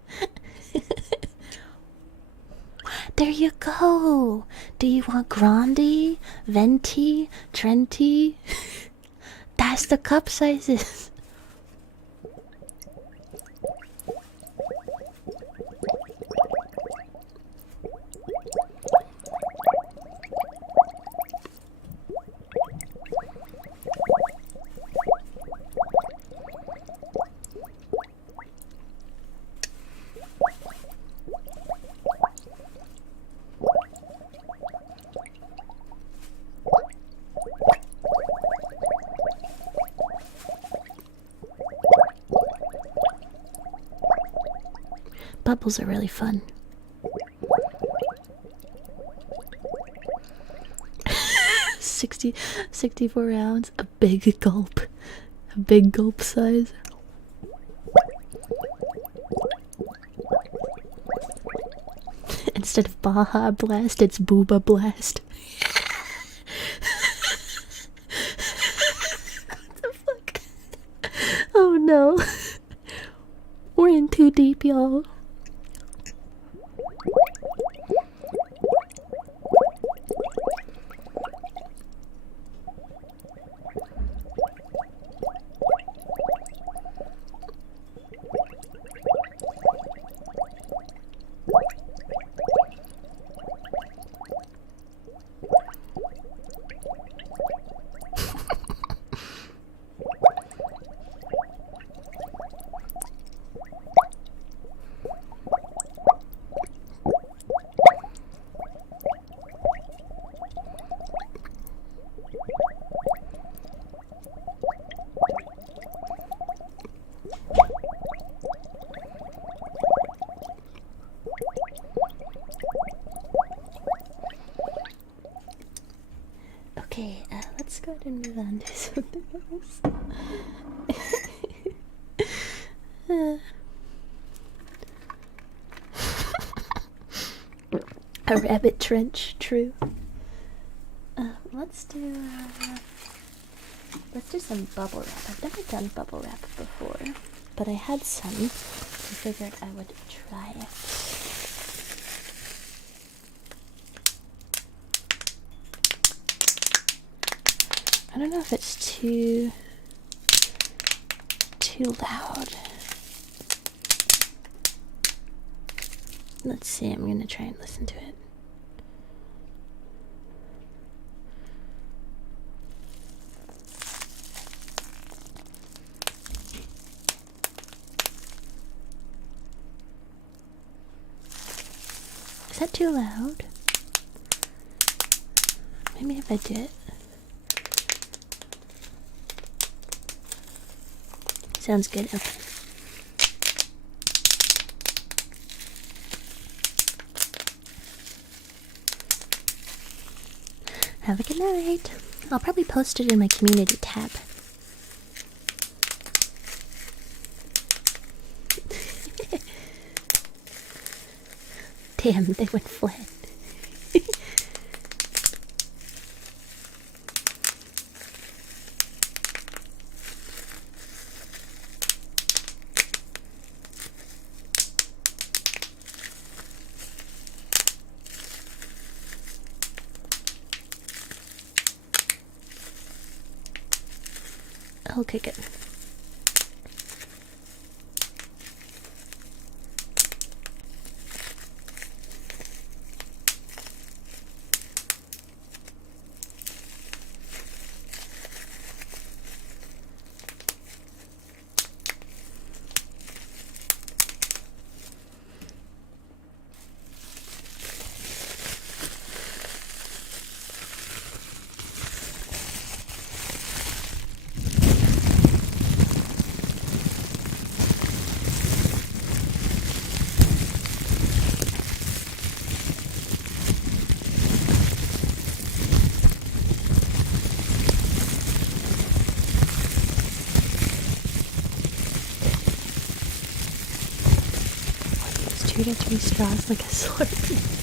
There you go. Do you want Grande, Venti, Trenti? That's the cup sizes. Bubbles are really fun. 64 ounce, a big gulp size. Instead of Baja Blast, it's Booba Blast. What the fuck? Oh no. We're in too deep, y'all. Okay, let's go ahead and move on to something else. A rabbit trench, true. Let's do some bubble wrap. I've never done bubble wrap before, but I had some. I figured I would try it. I don't know if it's too loud. Let's see, I'm gonna try and listen to it. Is that too loud? Maybe if I do it. Sounds good, okay. Have a good night. I'll probably post it in my community tab. Damn, they went flat. I'll kick it. 2 to 3 straws like a Slurpee.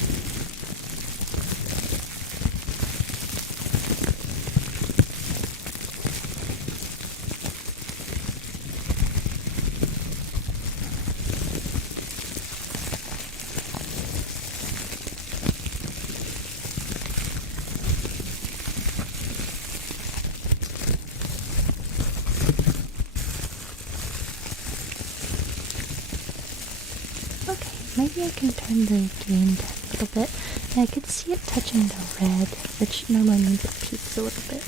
Maybe I can turn the gain down a little bit. Yeah, I could see it touching the red, which normally means it peaks a little bit.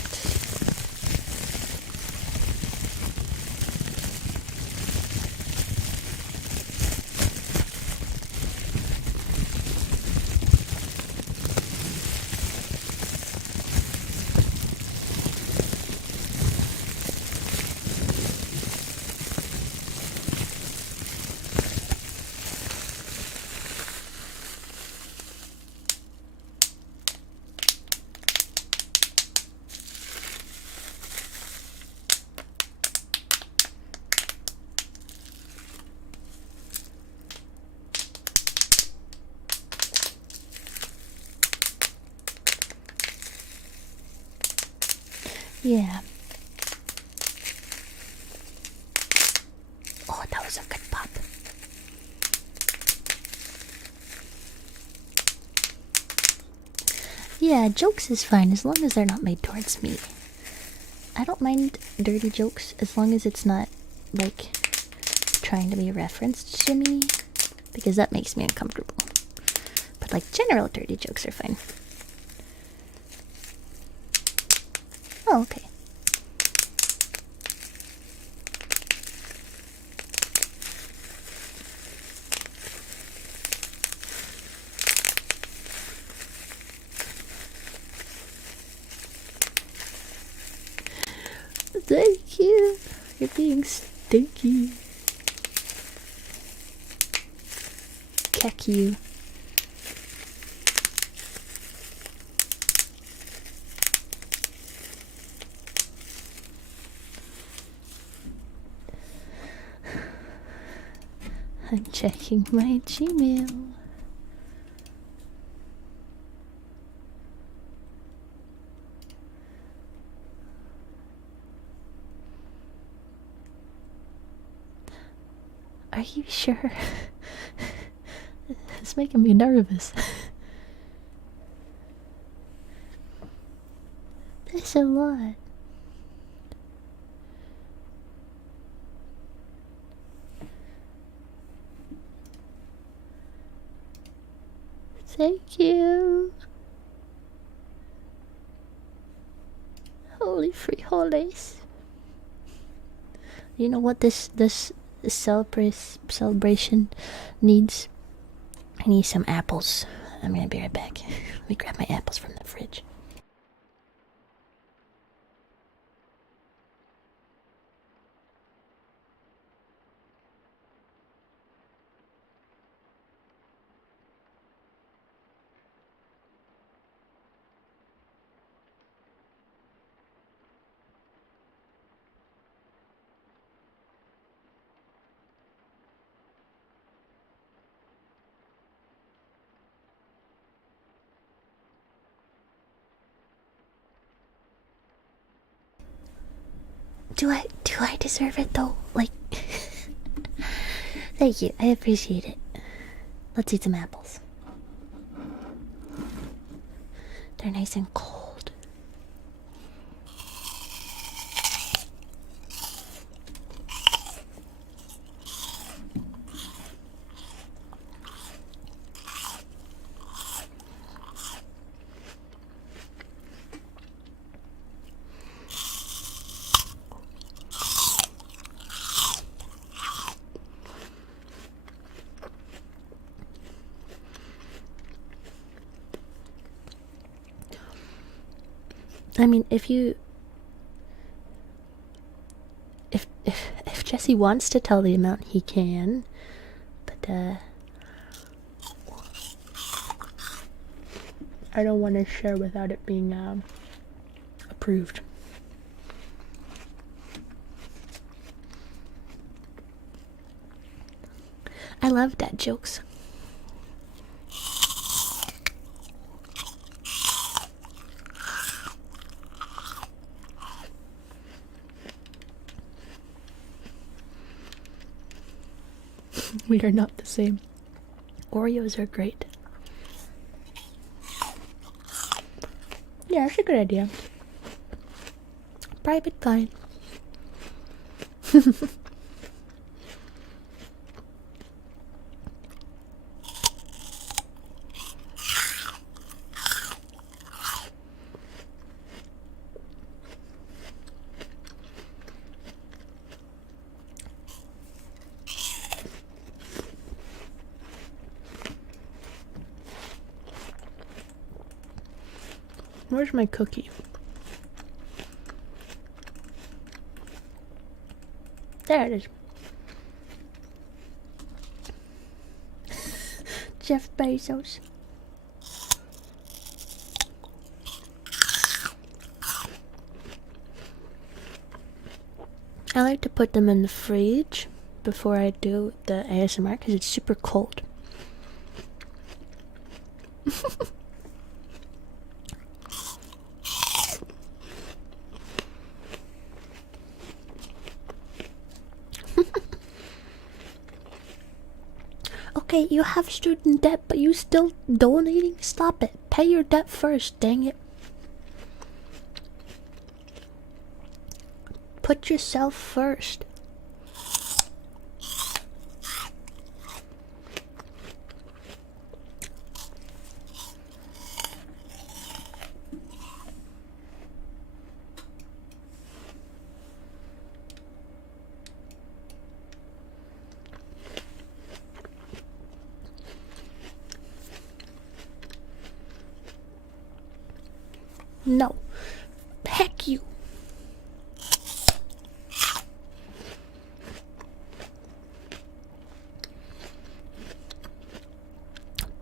Yeah. Oh, that was a good pop. Yeah, jokes is fine as long as they're not made towards me. I don't mind dirty jokes as long as it's not, like, trying to be referenced to me, because that makes me uncomfortable. But, like, general dirty jokes are fine. Oh, okay. Thank you. You're being stinky. Keck you. I'm checking my Gmail. Are you sure? It's making me nervous. That's a lot. Thank you. Holy frijoles. You know what this celebration needs? I need some apples. I'm gonna be right back. Let me grab my apples from the fridge. Do I deserve it though? Like, thank you. I appreciate it. Let's eat some apples. They're nice and cold. I mean, if Jesse wants to tell the amount, he can, but I don't want to share without it being approved. I love dad jokes. We are not the same. Oreos are great. Yeah, that's a good idea. Private fine. Where's my cookie? There it is. Jeff Bezos. I like to put them in the fridge before I do the ASMR because it's super cold. Okay, you have student debt, but you still donating? Stop it. Pay your debt first, dang it. Put yourself first. No. Heck you.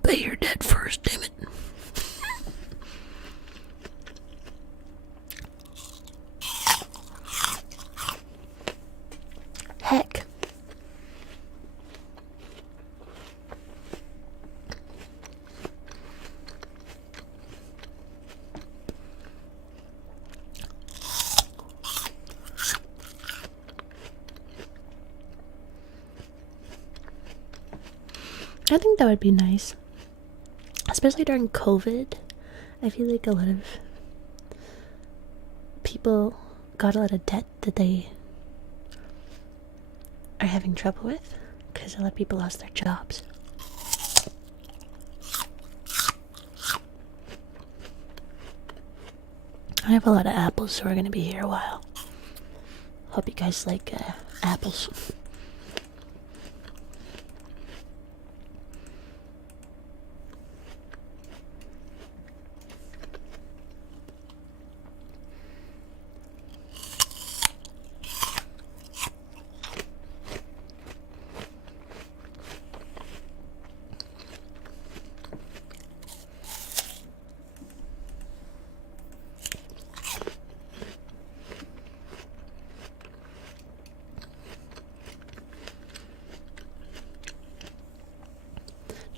Pay your debt first, damn it. Heck. I think that would be nice. Especially during COVID. I feel like a lot of people got a lot of debt that they are having trouble with because a lot of people lost their jobs. I have a lot of apples, so we're gonna be here a while. Hope you guys like apples.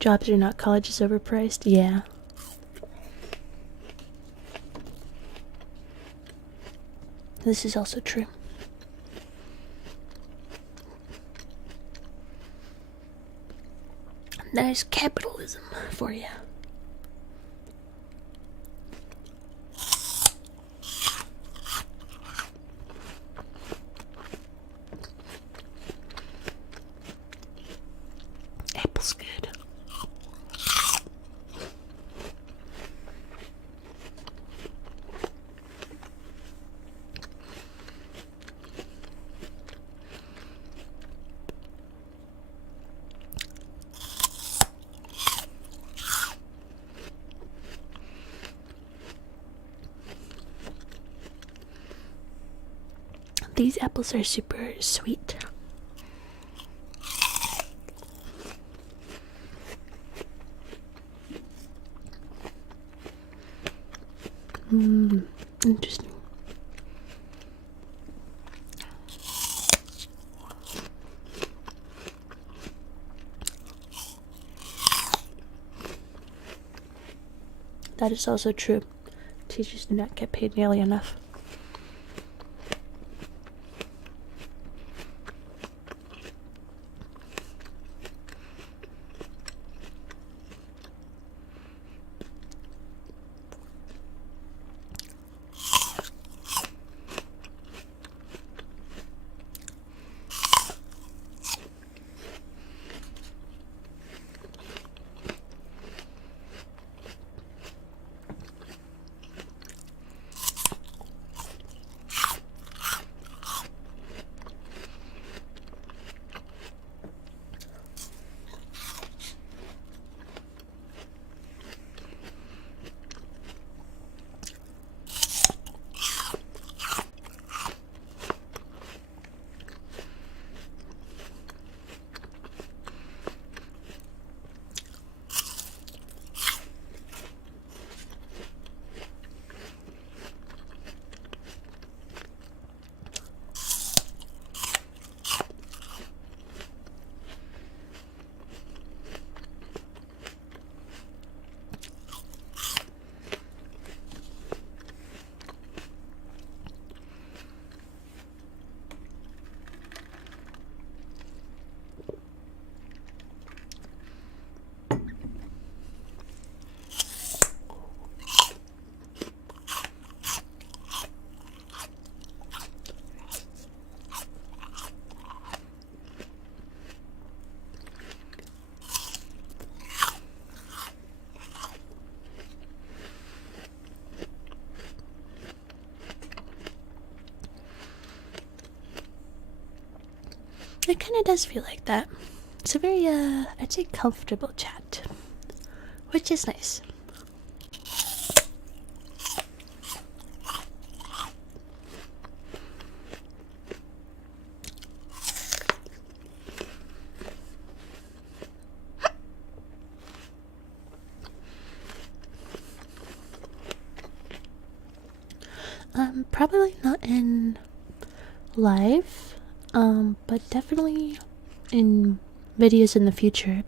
Jobs are not, college is overpriced. Yeah. This is also true. There's capitalism for you. Apple's good. These apples are super sweet. Interesting. That is also true. Teachers do not get paid nearly enough. It kind of does feel like that. It's a very, I'd say comfortable chat, which is nice. Probably not in live, but definitely in videos in the future.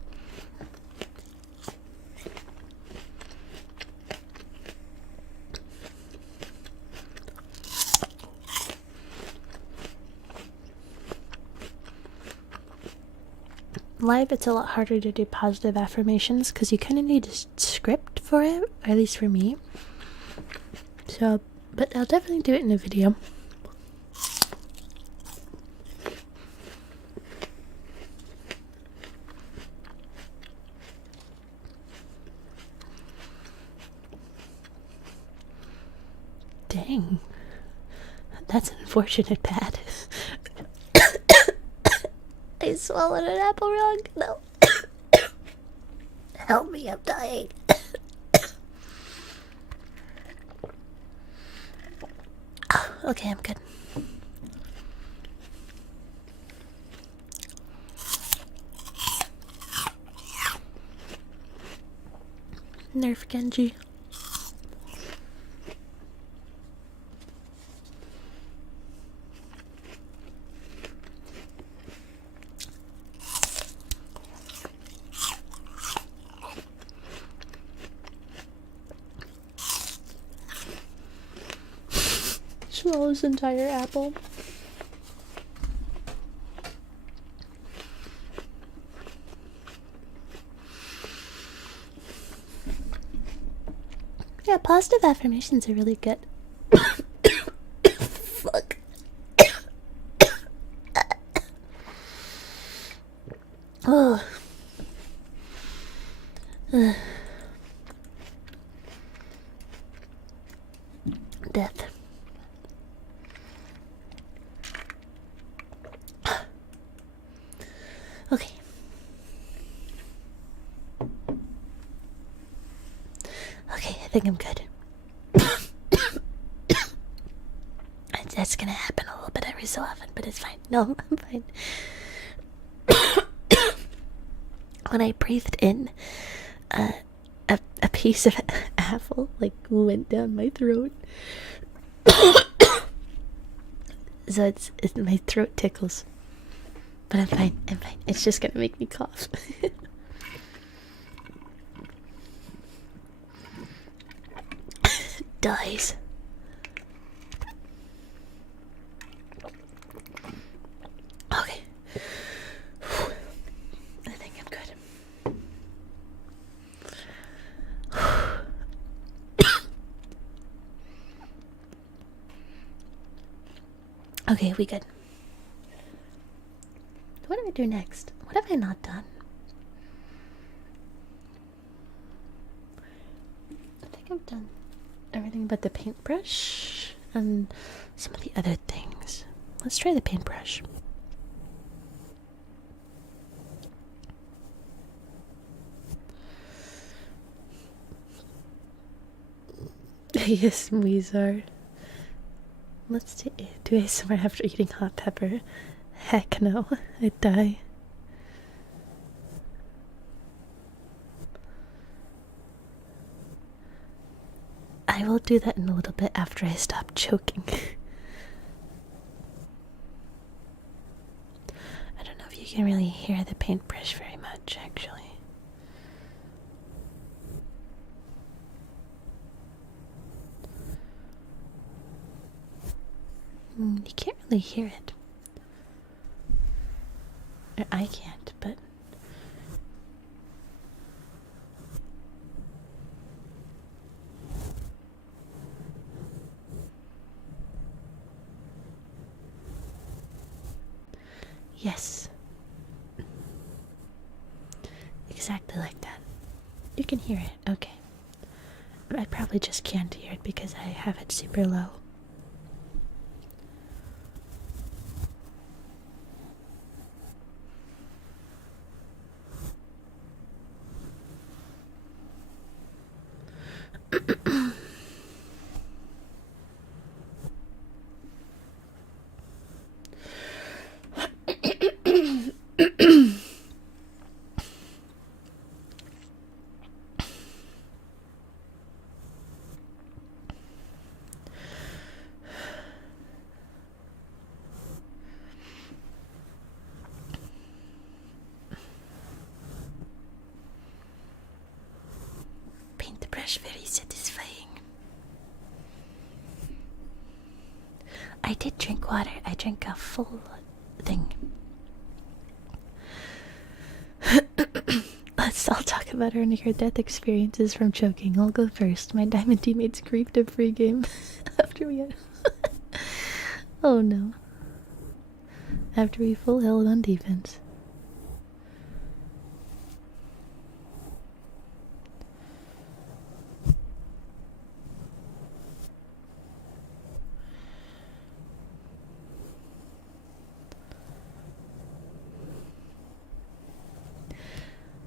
Live, it's a lot harder to do positive affirmations because you kind of need a script for it, or at least for me. So, but I'll definitely do it in a video. Dang. That's unfortunate, Pat. I swallowed an apple wrong. No. Help me, I'm dying. Okay, I'm good. Nerf Genji. Swallows entire apple. Yeah, positive affirmations are really good. Fuck. Oh. Death. Okay. Okay, I think I'm good. That's gonna happen a little bit every so often, but it's fine. No, I'm fine. When I breathed in, a piece of apple like went down my throat. So it's my throat tickles. But I'm fine, I'm fine. It's just gonna make me cough. Dies. Okay. I think I'm good. Okay, we good. What do I do next? What have I not done? I think I've done everything but the paintbrush and some of the other things. Let's try the paintbrush. Yes, Weezar. Let's do ASMR after eating hot pepper. Heck no, I'd die. I will do that in a little bit after I stop choking. I don't know if you can really hear the paintbrush very much, actually. You can't really hear it. Or I can't, but... Yes. Exactly like that. You can hear it, okay. I probably just can't hear it because I have it super low. I did drink water. I drank a full thing. Let's all talk about our near-death experiences from choking. I'll go first. My diamond teammates griefed a free game after we had... Oh no. After we full held on defense.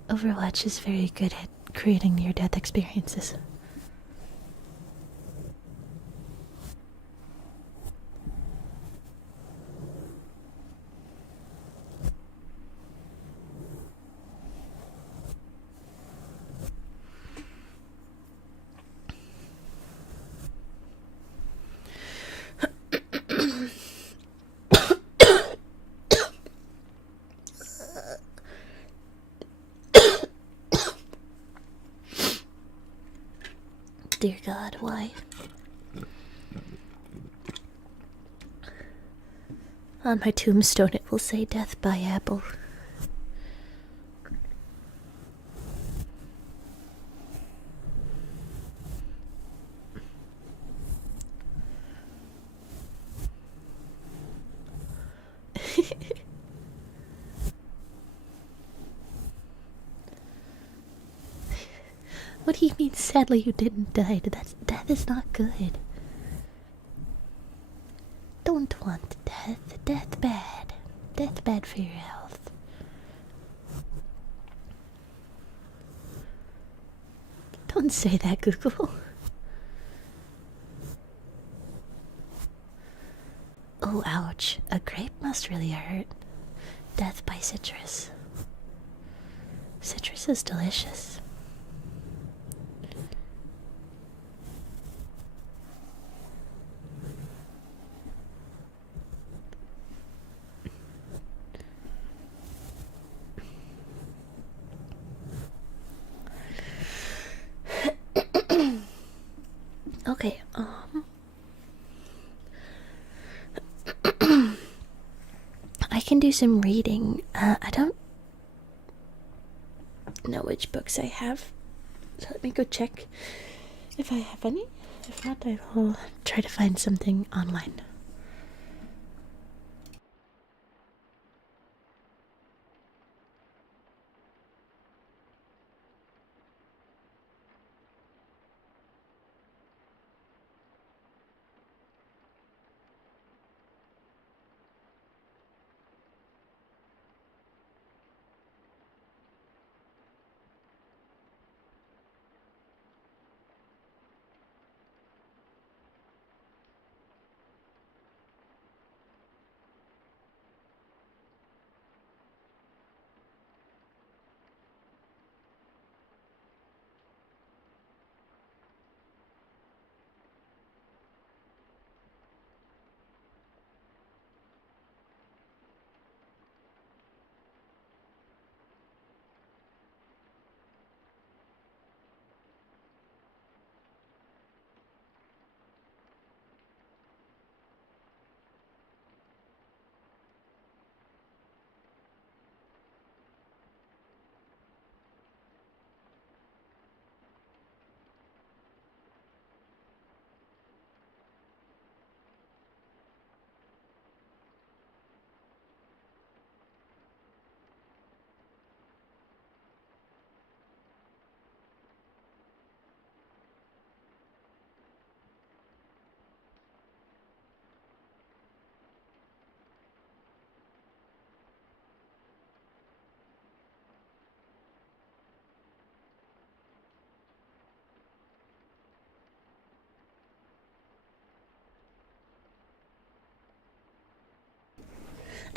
Overwatch is very good at creating near-death experiences. Dear God, why? On my tombstone it will say death by apple. What do you mean, sadly you didn't die? Death is not good. Don't want death. Death bad. Death bad for your health. Don't say that, Google. Oh, ouch. A grape must really hurt. Death by citrus. Citrus is delicious. Okay, I can do some reading. I don't know which books I have, so let me go check if I have any. If not, I will try to find something online.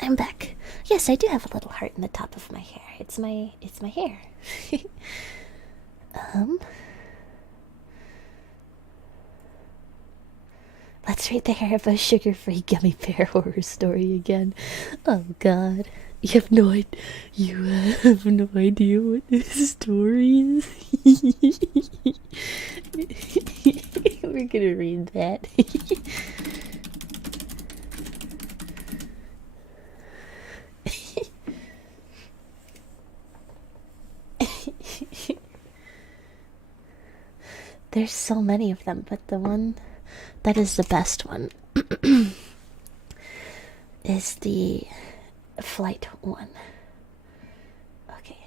I'm back. Yes, I do have a little heart in the top of my hair. It's my hair. Let's read the Haribo sugar-free gummy bear horror story again. Oh God, you have no idea what this story is. We're gonna read that. There's so many of them, but the one that is the best one is the flight one. Okay.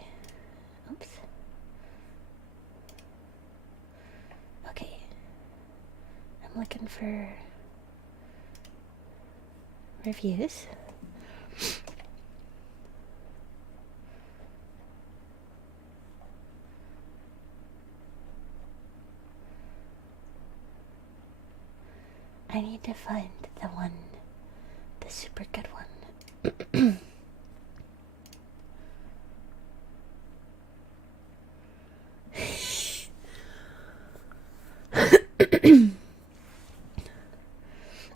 Oops. Okay. I'm looking for reviews. I need to find the one, the super good one.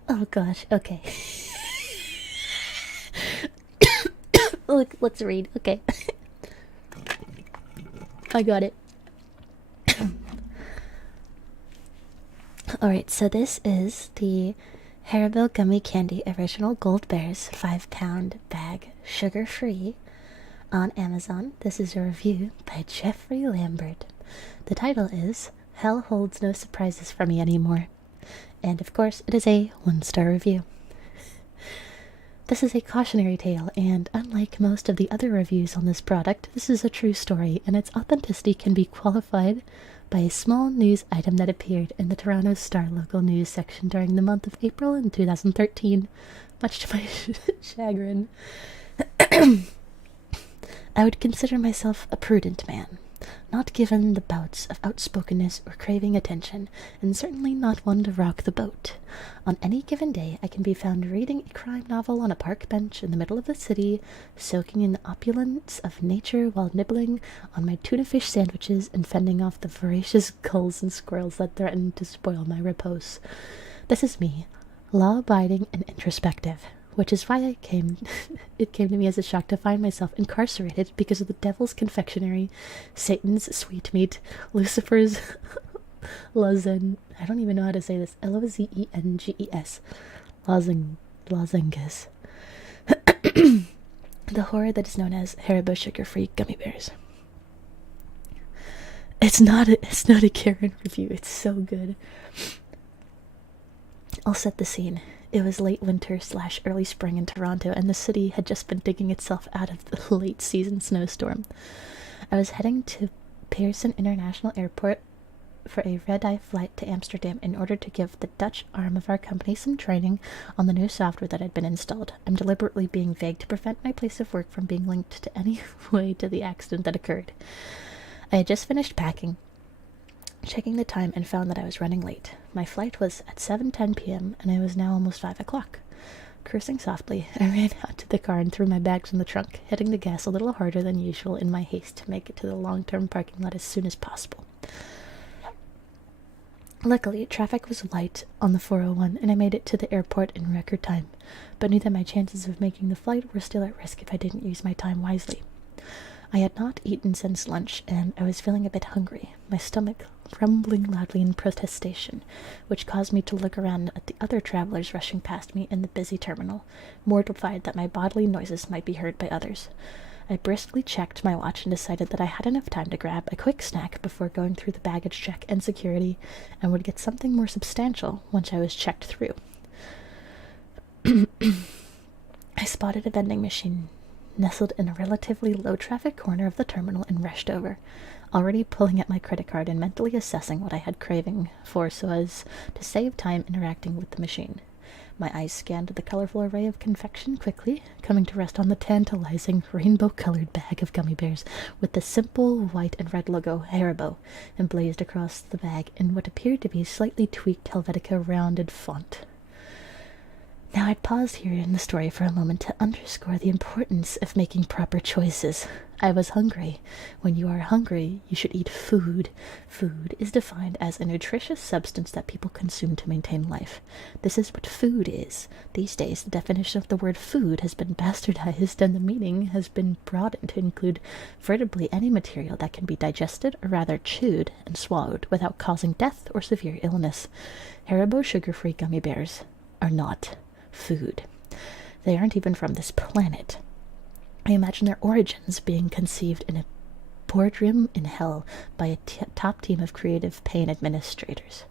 Oh gosh, okay. Look, let's read, okay. I got it. Alright, so this is the Haribo Gummy Candy Original Gold Bears 5-pound bag, sugar-free, on Amazon. This is a review by Jeffrey Lambert. The title is Hell Holds No Surprises for Me Anymore. And of course, it is a 1-star review. This is a cautionary tale, and unlike most of the other reviews on this product, this is a true story, and its authenticity can be qualified by a small news item that appeared in the Toronto Star local news section during the month of April in 2013, much to my chagrin. I would consider myself a prudent man, not given the bouts of outspokenness or craving attention, and certainly not one to rock the boat. On any given day, I can be found reading a crime novel on a park bench in the middle of the city, soaking in the opulence of nature while nibbling on my tuna fish sandwiches and fending off the voracious gulls and squirrels that threaten to spoil my repose. This is me, law-abiding and introspective, which is why it came to me as a shock to find myself incarcerated because of the devil's confectionery, Satan's sweetmeat, Lucifer's I don't even know how to say this, Lozenges, lozenges. The horror that is known as Haribo sugar-free gummy bears. It's not a Karen review, it's so good. I'll set the scene. It was late winter / early spring in Toronto, and the city had just been digging itself out of the late season snowstorm. I was heading to Pearson International Airport for a red-eye flight to Amsterdam in order to give the Dutch arm of our company some training on the new software that had been installed. I'm deliberately being vague to prevent my place of work from being linked to any way to the accident that occurred. I had just finished packing, checking the time, and found that I was running late. My flight was at 7:10 p.m., and it was now almost 5 o'clock. Cursing softly, I ran out to the car and threw my bags in the trunk, hitting the gas a little harder than usual in my haste to make it to the long-term parking lot as soon as possible. Luckily, traffic was light on the 401, and I made it to the airport in record time, but knew that my chances of making the flight were still at risk if I didn't use my time wisely. I had not eaten since lunch, and I was feeling a bit hungry, my stomach rumbling loudly in protestation, which caused me to look around at the other travelers rushing past me in the busy terminal, mortified that my bodily noises might be heard by others. I briskly checked my watch and decided that I had enough time to grab a quick snack before going through the baggage check and security, and would get something more substantial once I was checked through. I spotted a vending machine nestled in a relatively low-traffic corner of the terminal and rushed over, already pulling at my credit card and mentally assessing what I had craving for so as to save time interacting with the machine. My eyes scanned the colorful array of confection quickly, coming to rest on the tantalizing rainbow-colored bag of gummy bears with the simple white and red logo Haribo emblazoned across the bag in what appeared to be slightly tweaked Helvetica rounded font. Now I'd pause here in the story for a moment to underscore the importance of making proper choices. I was hungry. When you are hungry, you should eat food. Food is defined as a nutritious substance that people consume to maintain life. This is what food is. These days, the definition of the word food has been bastardized, and the meaning has been broadened to include vertebrally any material that can be digested, or rather chewed and swallowed, without causing death or severe illness. Haribo sugar-free gummy bears are not food. They aren't even from this planet. I imagine their origins being conceived in a boardroom in hell by a top team of creative pain administrators,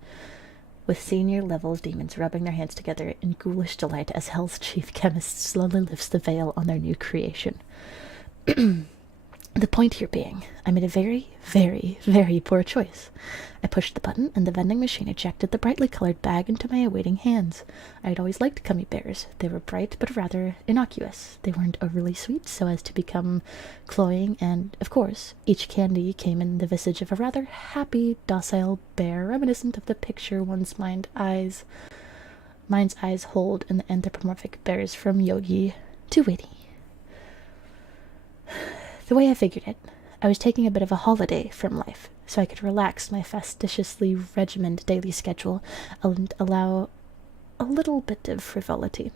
with senior level demons rubbing their hands together in ghoulish delight as hell's chief chemist slowly lifts the veil on their new creation. The point here being, I made a very, very, very poor choice. I pushed the button, and the vending machine ejected the brightly colored bag into my awaiting hands. I had always liked gummy bears. They were bright, but rather innocuous. They weren't overly sweet, so as to become cloying, and, of course, each candy came in the visage of a rather happy, docile bear, reminiscent of the picture one's mind's eyes hold in the anthropomorphic bears from Yogi to Witty. The way I figured it, I was taking a bit of a holiday from life, so I could relax my fastidiously regimented daily schedule and allow a little bit of frivolity.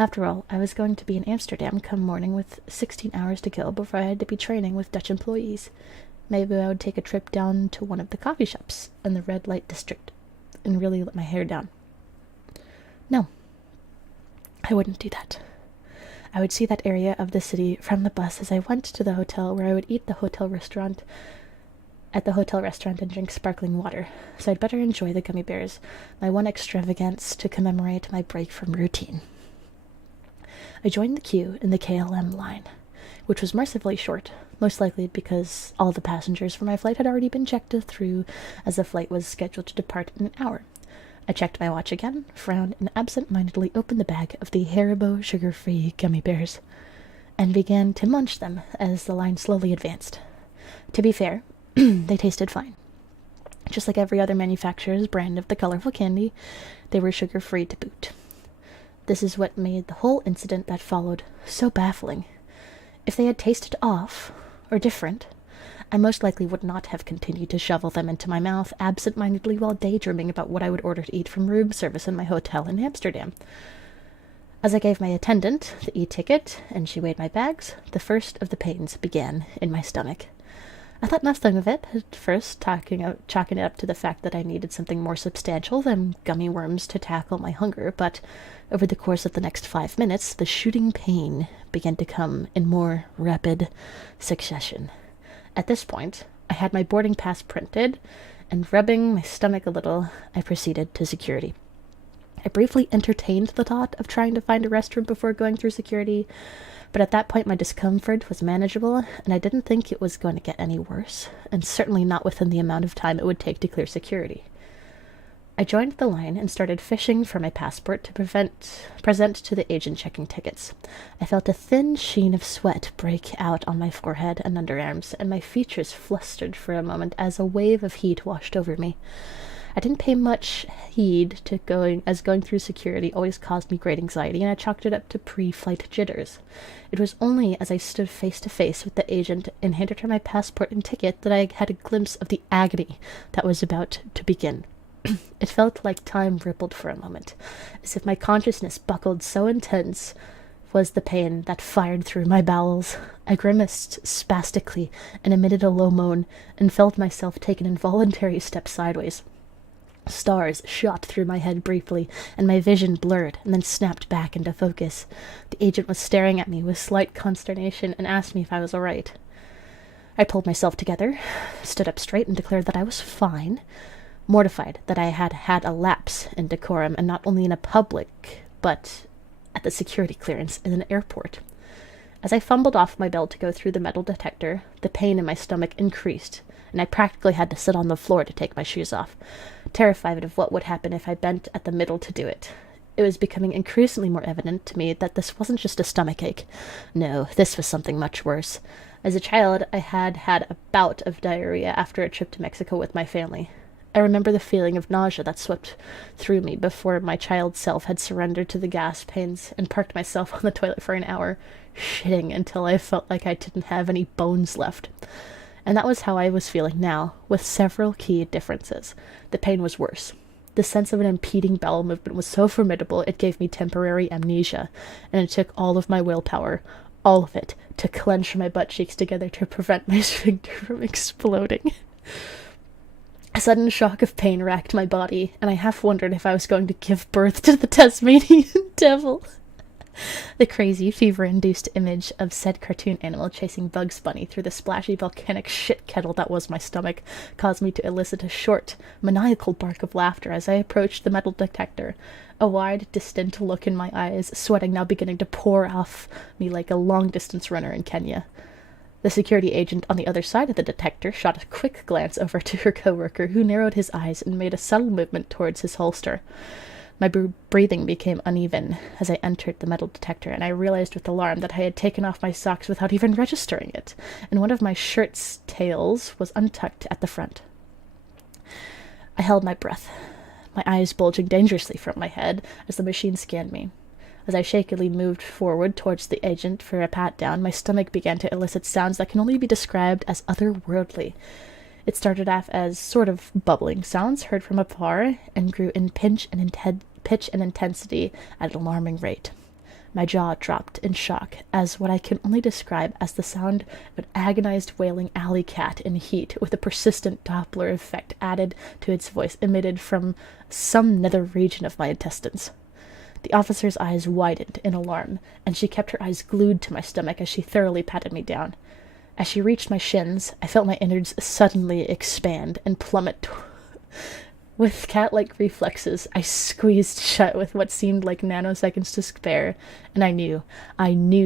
After all, I was going to be in Amsterdam come morning with 16 hours to kill before I had to be training with Dutch employees. Maybe I would take a trip down to one of the coffee shops in the red light district and really let my hair down. No, I wouldn't do that. I would see that area of the city from the bus as I went to the hotel, where I would eat at the hotel restaurant and drink sparkling water. So I'd better enjoy the gummy bears, my one extravagance to commemorate my break from routine. I joined the queue in the KLM line, which was mercifully short, most likely because all the passengers for my flight had already been checked through, as the flight was scheduled to depart in an hour. I checked my watch again, frowned, and absent-mindedly opened the bag of the Haribo sugar-free gummy bears, and began to munch them as the line slowly advanced. To be fair, they tasted fine. Just like every other manufacturer's brand of the colorful candy, they were sugar-free to boot. This is what made the whole incident that followed so baffling. If they had tasted off, or different, I most likely would not have continued to shovel them into my mouth absent-mindedly while daydreaming about what I would order to eat from room service in my hotel in Amsterdam. As I gave my attendant the e-ticket and she weighed my bags, the first of the pains began in my stomach. I thought nothing of it at first, chalking it up to the fact that I needed something more substantial than gummy worms to tackle my hunger, but over the course of the next 5 minutes, the shooting pain began to come in more rapid succession. At this point, I had my boarding pass printed, and rubbing my stomach a little, I proceeded to security. I briefly entertained the thought of trying to find a restroom before going through security, but at that point my discomfort was manageable, and I didn't think it was going to get any worse, and certainly not within the amount of time it would take to clear security. I joined the line and started fishing for my passport to present to the agent checking tickets. I felt a thin sheen of sweat break out on my forehead and underarms, and my features flustered for a moment as a wave of heat washed over me. I didn't pay much heed to going through security always caused me great anxiety, and I chalked it up to pre-flight jitters. It was only as I stood face to face with the agent and handed her my passport and ticket that I had a glimpse of the agony that was about to begin. It felt like time rippled for a moment, as if my consciousness buckled, so intense was the pain that fired through my bowels. I grimaced spastically and emitted a low moan, and felt myself take an involuntary step sideways. Stars shot through my head briefly, and my vision blurred and then snapped back into focus. The agent was staring at me with slight consternation and asked me if I was all right. I pulled myself together, stood up straight, and declared that I was fine, mortified that I had had a lapse in decorum, and not only in a public, but at the security clearance in an airport. As I fumbled off my belt to go through the metal detector, the pain in my stomach increased, and I practically had to sit on the floor to take my shoes off, terrified of what would happen if I bent at the middle to do it. It was becoming increasingly more evident to me that this wasn't just a stomachache. No, this was something much worse. As a child, I had had a bout of diarrhea after a trip to Mexico with my family. I remember the feeling of nausea that swept through me before my child self had surrendered to the gas pains and parked myself on the toilet for an hour, shitting until I felt like I didn't have any bones left. And that was how I was feeling now, with several key differences. The pain was worse. The sense of an impeding bowel movement was so formidable it gave me temporary amnesia, and it took all of my willpower, all of it, to clench my butt cheeks together to prevent my sphincter from exploding. A sudden shock of pain racked my body, and I half wondered if I was going to give birth to the Tasmanian devil. The crazy, fever-induced image of said cartoon animal chasing Bugs Bunny through the splashy volcanic shit kettle that was my stomach caused me to elicit a short, maniacal bark of laughter as I approached the metal detector, a wide, distant look in my eyes, sweating now beginning to pour off me like a long-distance runner in Kenya. The security agent on the other side of the detector shot a quick glance over to her coworker, who narrowed his eyes and made a subtle movement towards his holster. My breathing became uneven as I entered the metal detector, and I realized with alarm that I had taken off my socks without even registering it, and one of my shirt's tails was untucked at the front. I held my breath, my eyes bulging dangerously from my head as the machine scanned me. As I shakily moved forward towards the agent for a pat-down, my stomach began to elicit sounds that can only be described as otherworldly. It started off as sort of bubbling sounds heard from afar and grew in pitch and intensity at an alarming rate. My jaw dropped in shock as what I can only describe as the sound of an agonized wailing alley cat in heat, with a persistent Doppler effect added to its voice emitted from some nether region of my intestines. The officer's eyes widened in alarm, and she kept her eyes glued to my stomach as she thoroughly patted me down. As she reached my shins, I felt my innards suddenly expand and plummet. With cat-like reflexes, I squeezed shut with what seemed like nanoseconds to spare, and I knew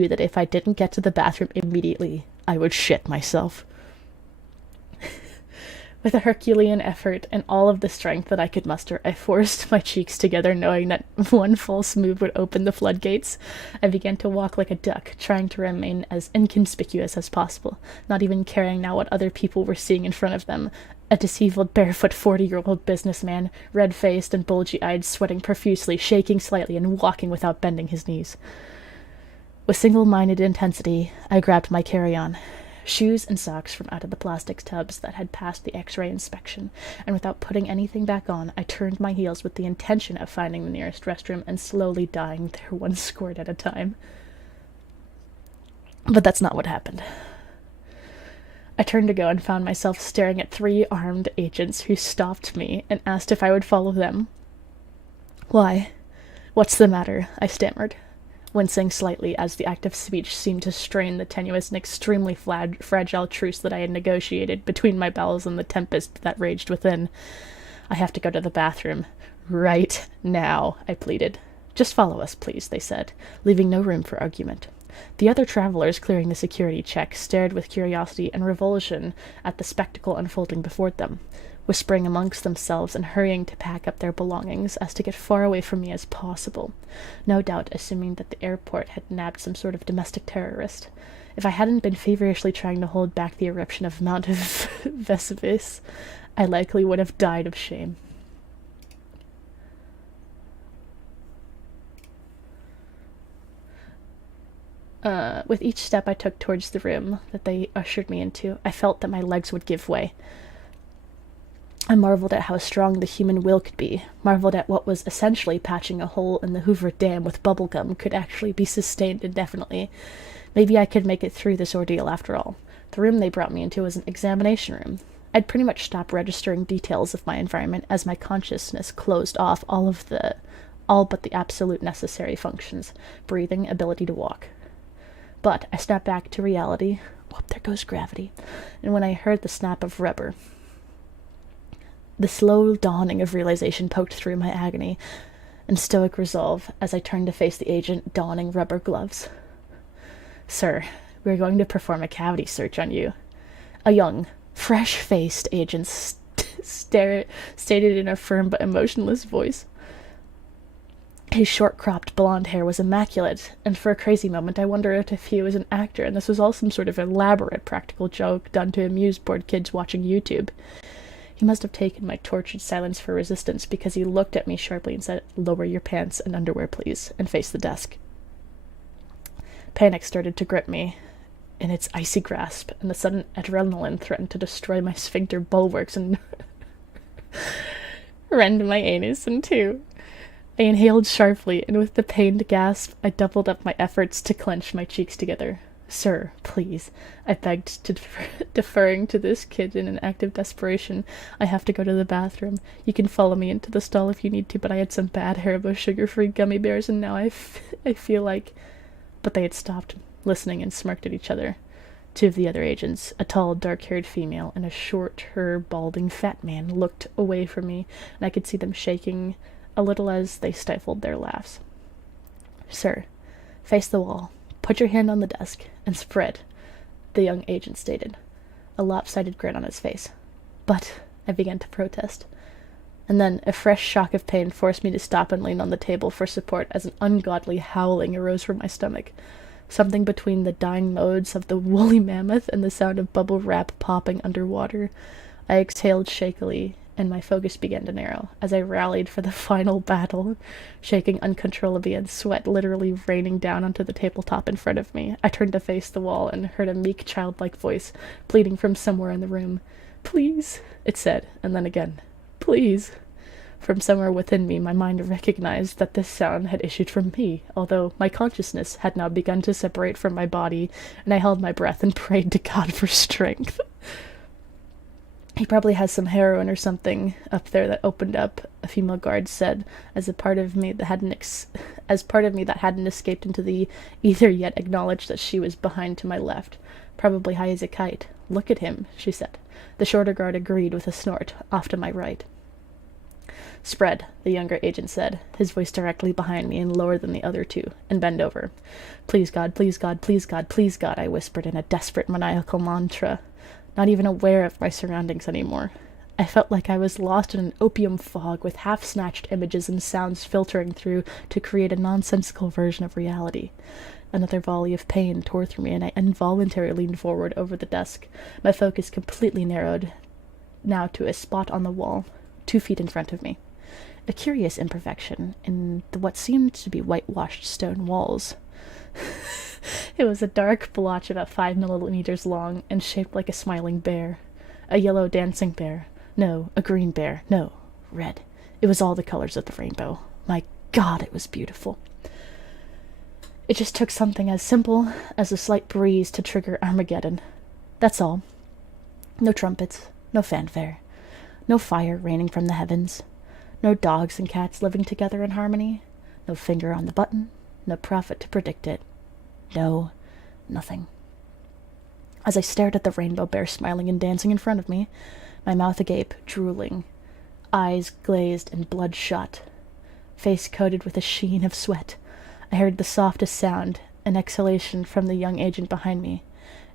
that if I didn't get to the bathroom immediately, I would shit myself. With a Herculean effort and all of the strength that I could muster, I forced my cheeks together, knowing that one false move would open the floodgates. I began to walk like a duck, trying to remain as inconspicuous as possible, not even caring now what other people were seeing in front of them. A deceived, barefoot 40-year-old businessman, red-faced and bulgy-eyed, sweating profusely, shaking slightly, and walking without bending his knees. With single-minded intensity, I grabbed my carry-on. Shoes and socks from out of the plastic tubs that had passed the X-ray inspection, and without putting anything back on, I turned my heels with the intention of finding the nearest restroom and slowly dying there one squirt at a time. But that's not what happened. I turned to go and found myself staring at 3 armed agents who stopped me and asked if I would follow them. "Why? What's the matter?" I stammered, wincing slightly as the act of speech seemed to strain the tenuous and extremely fragile truce that I had negotiated between my bowels and the tempest that raged within. "I have to go to the bathroom. Right now," I pleaded. "Just follow us, please," they said, leaving no room for argument. The other travelers clearing the security check stared with curiosity and revulsion at the spectacle unfolding before them, whispering amongst themselves and hurrying to pack up their belongings as to get far away from me as possible, no doubt assuming that the airport had nabbed some sort of domestic terrorist. If I hadn't been feverishly trying to hold back the eruption of Mount Vesuvius, I likely would have died of shame. With each step I took towards the room that they ushered me into, I felt that my legs would give way. I marveled at how strong the human will could be, marveled at what was essentially patching a hole in the Hoover Dam with bubblegum could actually be sustained indefinitely. Maybe I could make it through this ordeal after all. The room they brought me into was an examination room. I'd pretty much stopped registering details of my environment as my consciousness closed off all but the absolute necessary functions: breathing, ability to walk. But I snapped back to reality. Whoop, there goes gravity. And when I heard the snap of rubber, the slow dawning of realization poked through my agony and stoic resolve as I turned to face the agent donning rubber gloves. "Sir, we're going to perform a cavity search on you." A young, fresh-faced agent stated in a firm but emotionless voice. His short-cropped blonde hair was immaculate, and for a crazy moment I wondered if he was an actor and this was all some sort of elaborate practical joke done to amuse bored kids watching YouTube. He must have taken my tortured silence for resistance, because he looked at me sharply and said, "Lower your pants and underwear, please," and faced the desk. Panic started to grip me in its icy grasp, and the sudden adrenaline threatened to destroy my sphincter bulwarks and rend my anus in two. I inhaled sharply, and with the pained gasp, I doubled up my efforts to clench my cheeks together. Sir, please, I begged, deferring to this kid in an act of desperation. I have to go to the bathroom. You can follow me into the stall if you need to, but I had some bad Haribo sugar-free gummy bears, and now I feel like... But they had stopped listening and smirked at each other. Two of the other agents, a tall, dark-haired female and a shorter, balding, fat man, looked away from me, and I could see them shaking a little as they stifled their laughs. Sir, face the wall. Put your hand on the desk and spread, the young agent stated, a lopsided grin on his face. But I began to protest. And then a fresh shock of pain forced me to stop and lean on the table for support as an ungodly howling arose from my stomach. Something between the dying modes of the woolly mammoth and the sound of bubble wrap popping underwater. I exhaled shakily, and my focus began to narrow as I rallied for the final battle, shaking uncontrollably and sweat literally raining down onto the tabletop in front of me. I turned to face the wall and heard a meek, childlike voice pleading from somewhere in the room. Please, it said, and then again, please. From somewhere within me, my mind recognized that this sound had issued from me, although my consciousness had now begun to separate from my body, and I held my breath and prayed to God for strength. He probably has some heroin or something up there that opened up, a female guard said, as part of me that hadn't escaped into the ether yet acknowledged that she was behind to my left. Probably high as a kite. Look at him, she said. The shorter guard agreed with a snort, off to my right. Spread, the younger agent said, his voice directly behind me and lower than the other two, and bend over. Please God, please God, please God, please God, I whispered in a desperate maniacal mantra, not even aware of my surroundings anymore. I felt like I was lost in an opium fog with half-snatched images and sounds filtering through to create a nonsensical version of reality. Another volley of pain tore through me, and I involuntarily leaned forward over the desk. My focus completely narrowed now to a spot on the wall, 2 feet in front of me. A curious imperfection in what seemed to be whitewashed stone walls. It was a dark blotch about 5 millimeters long and shaped like a smiling bear. A yellow dancing bear. No, a green bear. No, red. It was all the colors of the rainbow. My God, it was beautiful. It just took something as simple as a slight breeze to trigger Armageddon. That's all. No trumpets, no fanfare, no fire raining from the heavens, no dogs and cats living together in harmony, no finger on the button, no prophet to predict it. No, nothing. As I stared at the rainbow bear smiling and dancing in front of me, my mouth agape, drooling, eyes glazed and bloodshot, face coated with a sheen of sweat, I heard the softest sound, an exhalation from the young agent behind me,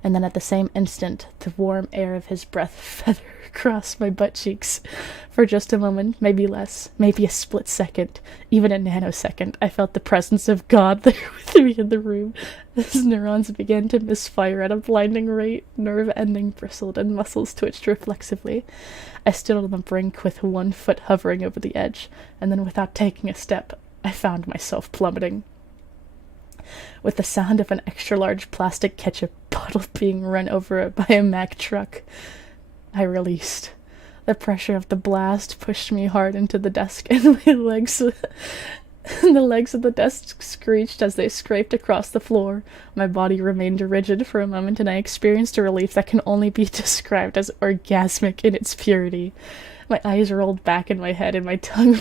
and then at the same instant the warm air of his breath feathered across my butt cheeks. For just a moment, maybe less, maybe a split second, even a nanosecond, I felt the presence of God there with me in the room. As neurons began to misfire at a blinding rate, nerve ending bristled and muscles twitched reflexively. I stood on the brink with 1 foot hovering over the edge, and then without taking a step, I found myself plummeting. With the sound of an extra-large plastic ketchup bottle being run over by a Mack truck, I released. The pressure of the blast pushed me hard into the desk, and the legs of the desk screeched as they scraped across the floor. My body remained rigid for a moment, and I experienced a relief that can only be described as orgasmic in its purity. My eyes rolled back in my head, and my tongue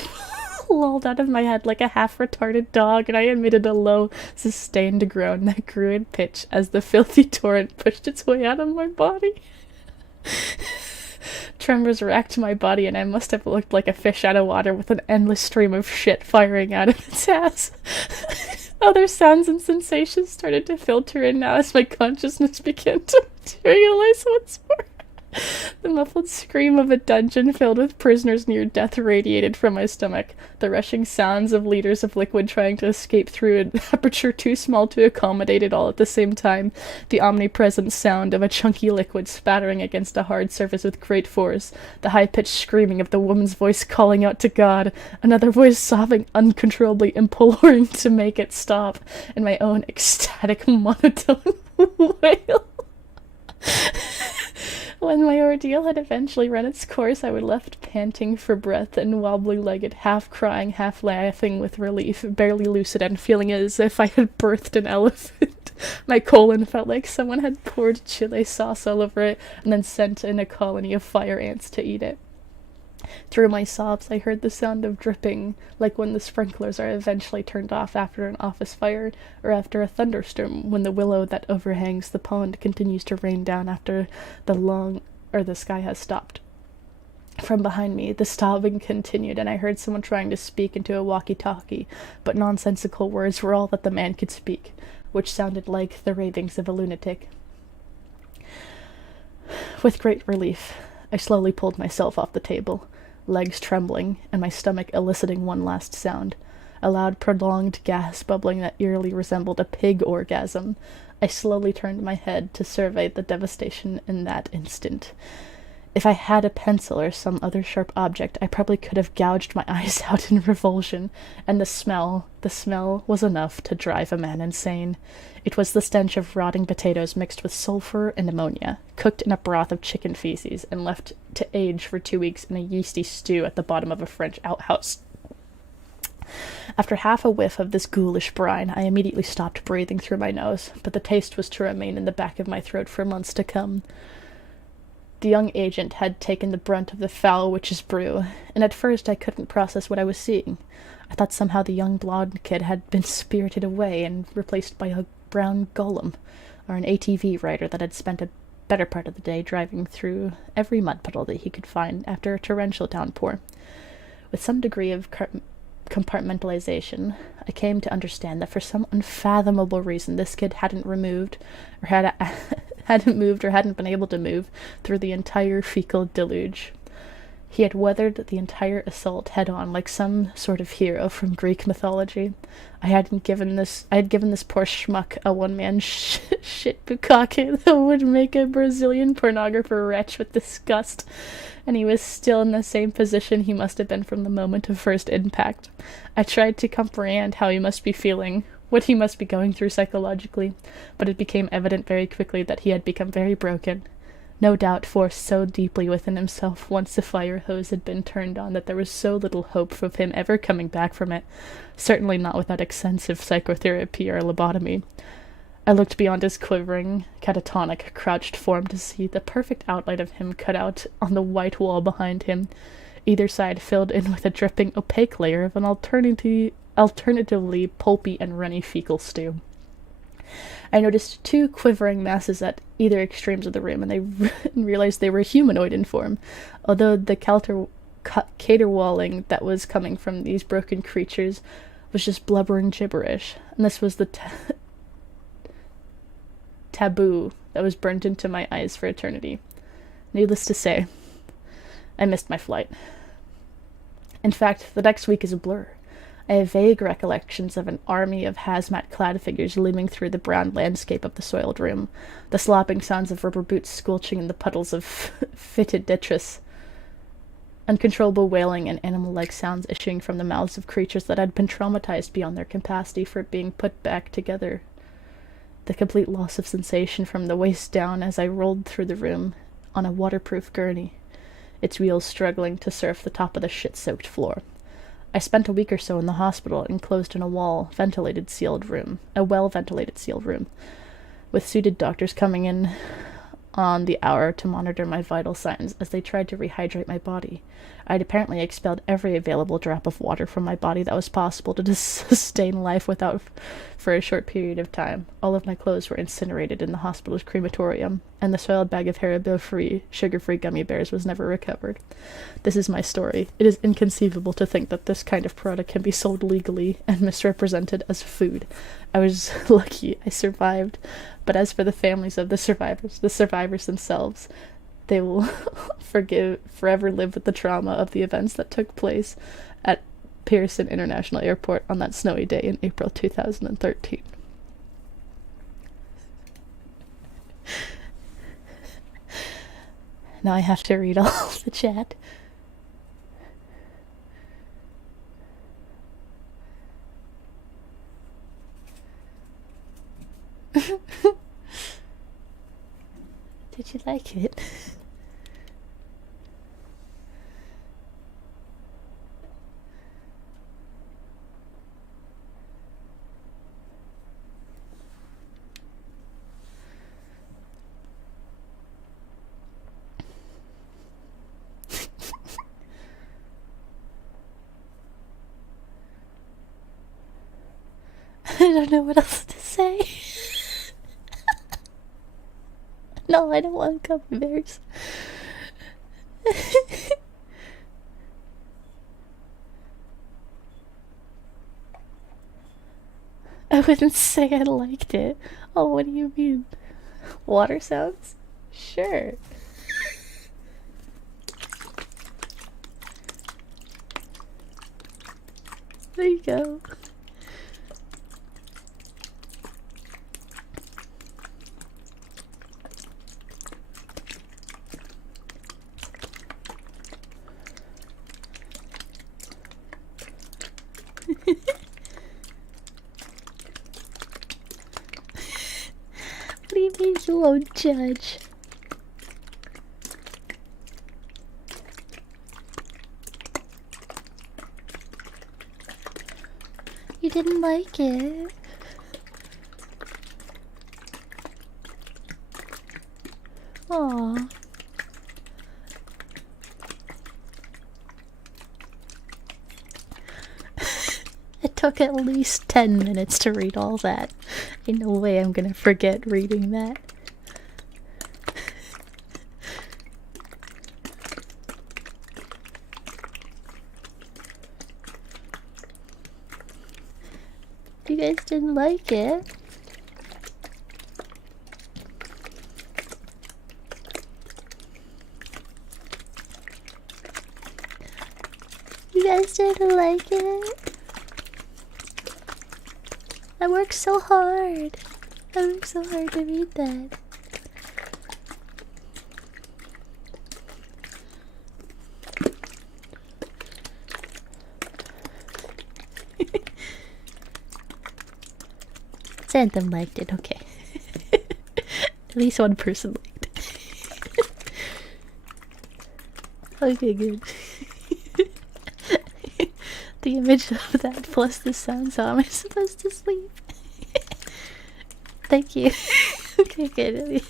lolled out of my head like a half-retarded dog, and I emitted a low, sustained groan that grew in pitch as the filthy torrent pushed its way out of my body. Tremors racked my body, and I must have looked like a fish out of water with an endless stream of shit firing out of its ass. Other sounds and sensations started to filter in now as my consciousness began to materialize once more. The muffled scream of a dungeon filled with prisoners near death radiated from my stomach, the rushing sounds of liters of liquid trying to escape through an aperture too small to accommodate it all at the same time, the omnipresent sound of a chunky liquid spattering against a hard surface with great force, the high-pitched screaming of the woman's voice calling out to God, another voice sobbing uncontrollably, imploring to make it stop, and my own ecstatic monotone wail. When my ordeal had eventually run its course, I was left panting for breath and wobbly-legged, half crying, half laughing with relief, barely lucid and feeling as if I had birthed an elephant. My colon felt like someone had poured chili sauce all over it and then sent in a colony of fire ants to eat it. Through my sobs, I heard the sound of dripping, like when the sprinklers are eventually turned off after an office fire or after a thunderstorm, when the willow that overhangs the pond continues to rain down after the sky has stopped. From behind me, the sobbing continued, and I heard someone trying to speak into a walkie-talkie, but nonsensical words were all that the man could speak, which sounded like the ravings of a lunatic. With great relief, I slowly pulled myself off the table, legs trembling, and my stomach eliciting one last sound, a loud, prolonged gas bubbling that eerily resembled a pig orgasm. I slowly turned my head to survey the devastation in that instant. If I had a pencil or some other sharp object, I probably could have gouged my eyes out in revulsion, and the smell was enough to drive a man insane. It was the stench of rotting potatoes mixed with sulfur and ammonia, cooked in a broth of chicken feces, and left to age for 2 weeks in a yeasty stew at the bottom of a French outhouse. After half a whiff of this ghoulish brine, I immediately stopped breathing through my nose, but the taste was to remain in the back of my throat for months to come. The young agent had taken the brunt of the foul witch's brew, and at first I couldn't process what I was seeing. I thought somehow the young blonde kid had been spirited away and replaced by a brown golem, or an ATV rider that had spent a better part of the day driving through every mud puddle that he could find after a torrential downpour. With some degree of compartmentalization, I came to understand that for some unfathomable reason this kid hadn't moved or hadn't been able to move through the entire fecal deluge. He had weathered the entire assault head-on like some sort of hero from Greek mythology. I had given this poor schmuck a one-man shit bukkake that would make a Brazilian pornographer retch with disgust, and he was still in the same position he must have been from the moment of first impact. I tried to comprehend how he must be feeling, what he must be going through psychologically, but it became evident very quickly that he had become very broken. No doubt forced so deeply within himself once the fire hose had been turned on that there was so little hope of him ever coming back from it, certainly not without extensive psychotherapy or lobotomy. I looked beyond his quivering, catatonic, crouched form to see the perfect outline of him cut out on the white wall behind him, either side filled in with a dripping, opaque layer of an alternatively pulpy and runny fecal stew. I noticed 2 quivering masses at either extremes of the room, and I realized they were humanoid in form, although the caterwauling that was coming from these broken creatures was just blubbering gibberish, and this was the taboo that was burnt into my eyes for eternity. Needless to say, I missed my flight. In fact, the next week is a blur. I have vague recollections of an army of hazmat-clad figures looming through the brown landscape of the soiled room, the slopping sounds of rubber boots squelching in the puddles of fitted detritus, uncontrollable wailing and animal-like sounds issuing from the mouths of creatures that had been traumatized beyond their capacity for being put back together. The complete loss of sensation from the waist down as I rolled through the room on a waterproof gurney, its wheels struggling to surf the top of the shit-soaked floor. I spent a week or so in the hospital, enclosed in a well-ventilated sealed room, with suited doctors coming in on the hour to monitor my vital signs as they tried to rehydrate my body. I had apparently expelled every available drop of water from my body that was possible to sustain life without for a short period of time. All of my clothes were incinerated in the hospital's crematorium, and the soiled bag of Haribo-free, sugar-free gummy bears was never recovered. This is my story. It is inconceivable to think that this kind of product can be sold legally and misrepresented as food. I was lucky I survived, but as for the families of the survivors themselves, they will forever live with the trauma of the events that took place at Pearson International Airport on that snowy day in April 2013. Now I have to read all the chat. Did you like it? don't know what else to say. No, I don't want gummy bears. I wouldn't say I liked it. Oh, what do you mean? Water sounds? Sure. There you go. What do you mean you won't judge? You didn't like it. Aww. It took at least 10 minutes to read all that. Ain't no way I'm gonna forget reading that. You guys didn't like it? You guys didn't like it? I worked so hard. I worked so hard to read that. Santham liked it, okay. At least one person liked it. Okay, good. The image of that plus the sounds, how am I supposed to sleep? Thank you. Okay, good.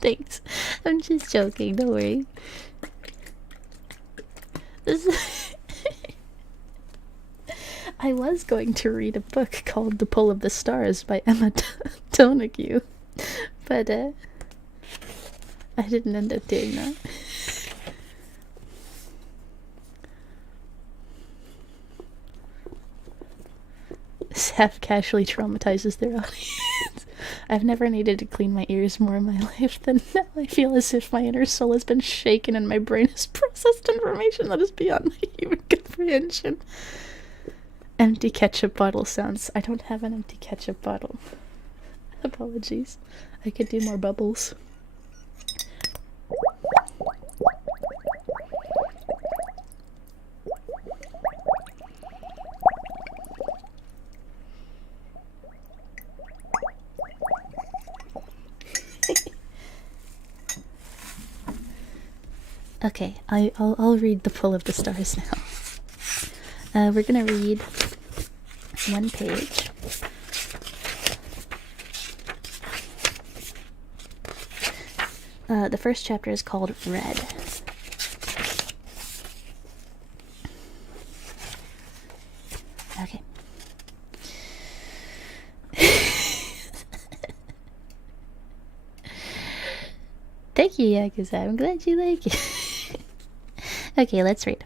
Thanks. I'm just joking, don't worry. I was going to read a book called The Pull of the Stars by Emma Donoghue, but I didn't end up doing that. Seth casually traumatizes their audience. I've never needed to clean my ears more in my life than now. I feel as if my inner soul has been shaken and my brain has processed information that is beyond my human comprehension. Empty ketchup bottle sounds. I don't have an empty ketchup bottle. Apologies. I could do more bubbles. Okay, I'll read The Pull of the Stars now. We're gonna read one page. The first chapter is called Red. Okay. Thank you, Yakuza. I'm glad you like it. Okay, let's read.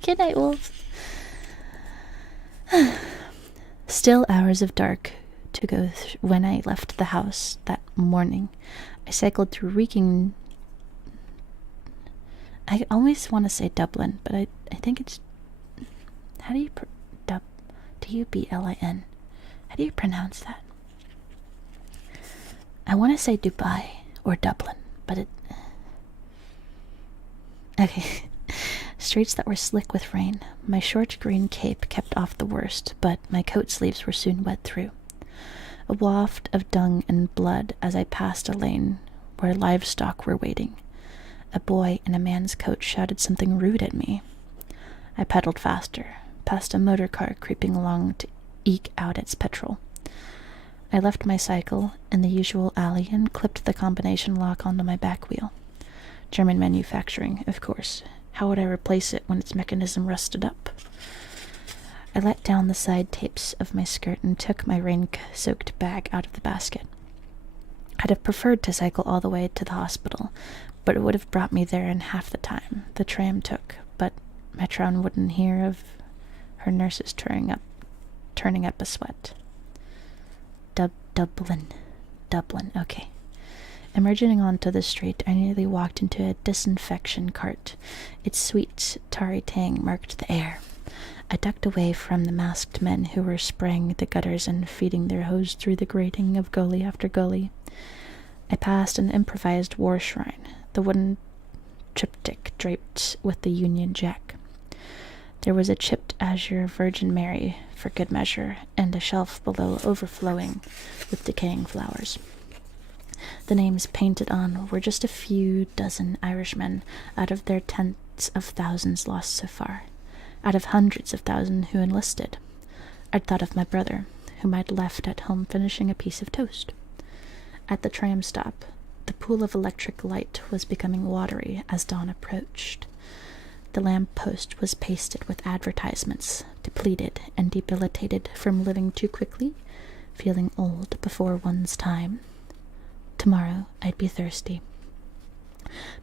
Good night, wolves. Still hours of dark to go when I left the house that morning. I cycled through reeking... I always want to say Dublin, but I think it's... How do you... D-U-B-L-I-N. How do you pronounce that? I want to say Dubai or Dublin, but it... Okay. Streets that were slick with rain. My short green cape kept off the worst, but my coat sleeves were soon wet through. A waft of dung and blood as I passed a lane where livestock were waiting. A boy in a man's coat shouted something rude at me. I pedaled faster, past a motor car creeping along to eke out its petrol. I left my cycle in the usual alley and clipped the combination lock onto my back wheel. German manufacturing, of course. How would I replace it when its mechanism rusted up? I let down the side tapes of my skirt and took my rain-soaked bag out of the basket. I'd have preferred to cycle all the way to the hospital, but it would have brought me there in half the time the tram took, but Metron wouldn't hear of her nurses turning up a sweat. Dublin, okay. Emerging onto the street, I nearly walked into a disinfection cart. Its sweet, tarry tang marked the air. I ducked away from the masked men who were spraying the gutters and feeding their hose through the grating of gully after gully. I passed an improvised war shrine, the wooden triptych draped with the Union Jack. There was a chipped azure Virgin Mary, for good measure, and a shelf below overflowing with decaying flowers. The names painted on were just a few dozen Irishmen out of their tens of thousands lost so far, out of hundreds of thousands who enlisted. I'd thought of my brother, whom I'd left at home finishing a piece of toast. At the tram stop, the pool of electric light was becoming watery as dawn approached. The lamp post was pasted with advertisements, depleted and debilitated from living too quickly, feeling old before one's time. Tomorrow I'd be thirsty.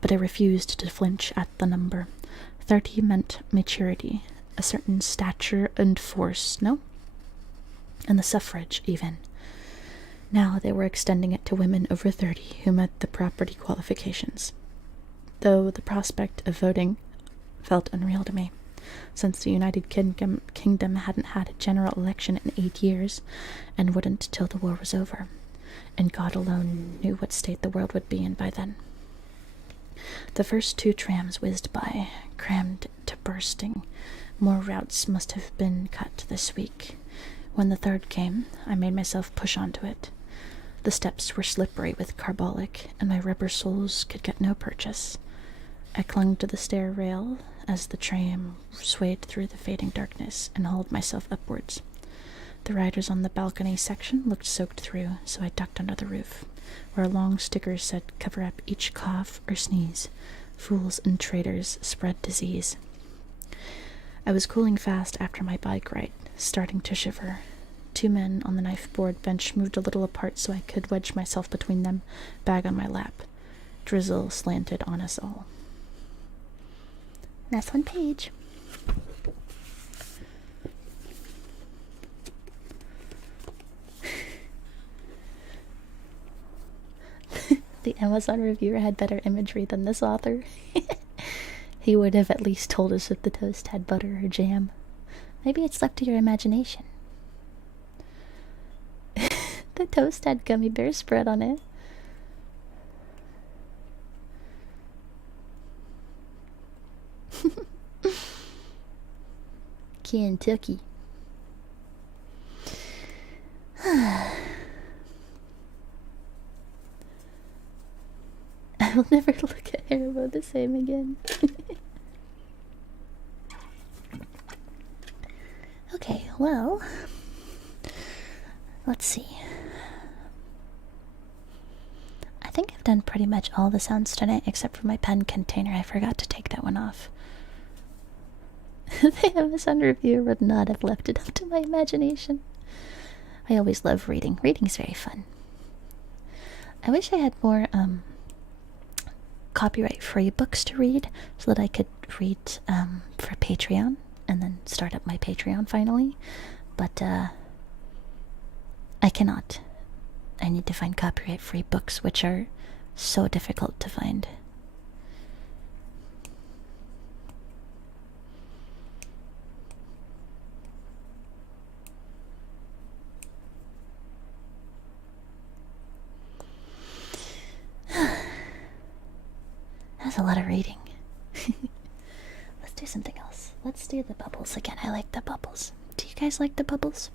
But I refused to flinch at the number. 30 meant maturity, a certain stature and force, no? And the suffrage, even. Now they were extending it to women over 30 who met the property qualifications. Though the prospect of voting felt unreal to me, since the United Kingdom hadn't had a general election in 8 years, and wouldn't till the war was over, and God alone knew what state the world would be in by then. The first 2 trams whizzed by, crammed to bursting. More routes must have been cut this week. When the 3rd came, I made myself push onto it. The steps were slippery with carbolic, and my rubber soles could get no purchase. I clung to the stair rail as the tram swayed through the fading darkness and hauled myself upwards. The riders on the balcony section looked soaked through, so I ducked under the roof, where a long sticker said, "Cover up each cough or sneeze. Fools and traitors spread disease." I was cooling fast after my bike ride, starting to shiver. 2 men on the knife board bench moved a little apart so I could wedge myself between them, bag on my lap. Drizzle slanted on us all. That's one page. The Amazon reviewer had better imagery than this author. He would have at least told us if the toast had butter or jam. Maybe it's left to your imagination. The toast had gummy bear spread on it. Kentucky. I will never look at Haribo the same again. Okay, well, let's see. I think I've done pretty much all the sounds tonight except for my pen container. I forgot to take that one off. The Amazon reviewer would not have left it up to my imagination. I always love reading. Reading's very fun. I wish I had more copyright-free books to read so that I could read for Patreon and then start up my Patreon finally. But I cannot. I need to find copyright-free books, which are so difficult to find. That's a lot of reading. Let's do something else. Let's do the bubbles again. I like the bubbles. Do you guys like the bubbles?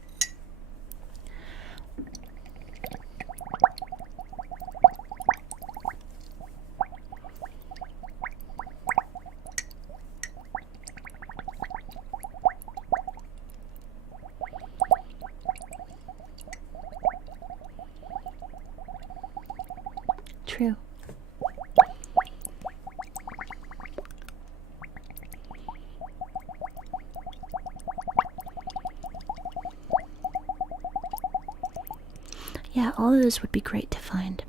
True. Yeah, all of those would be great to find.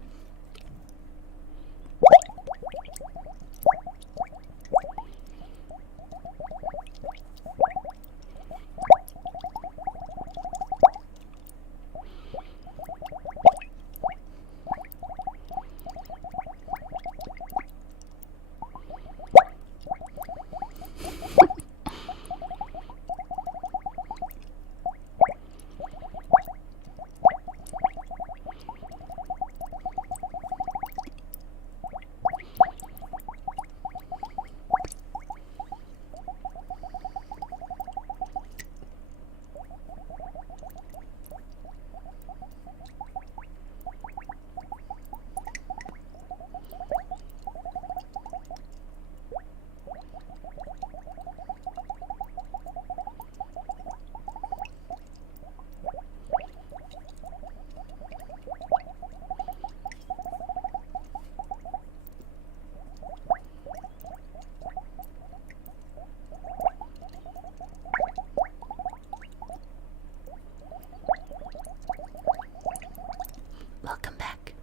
Welcome back.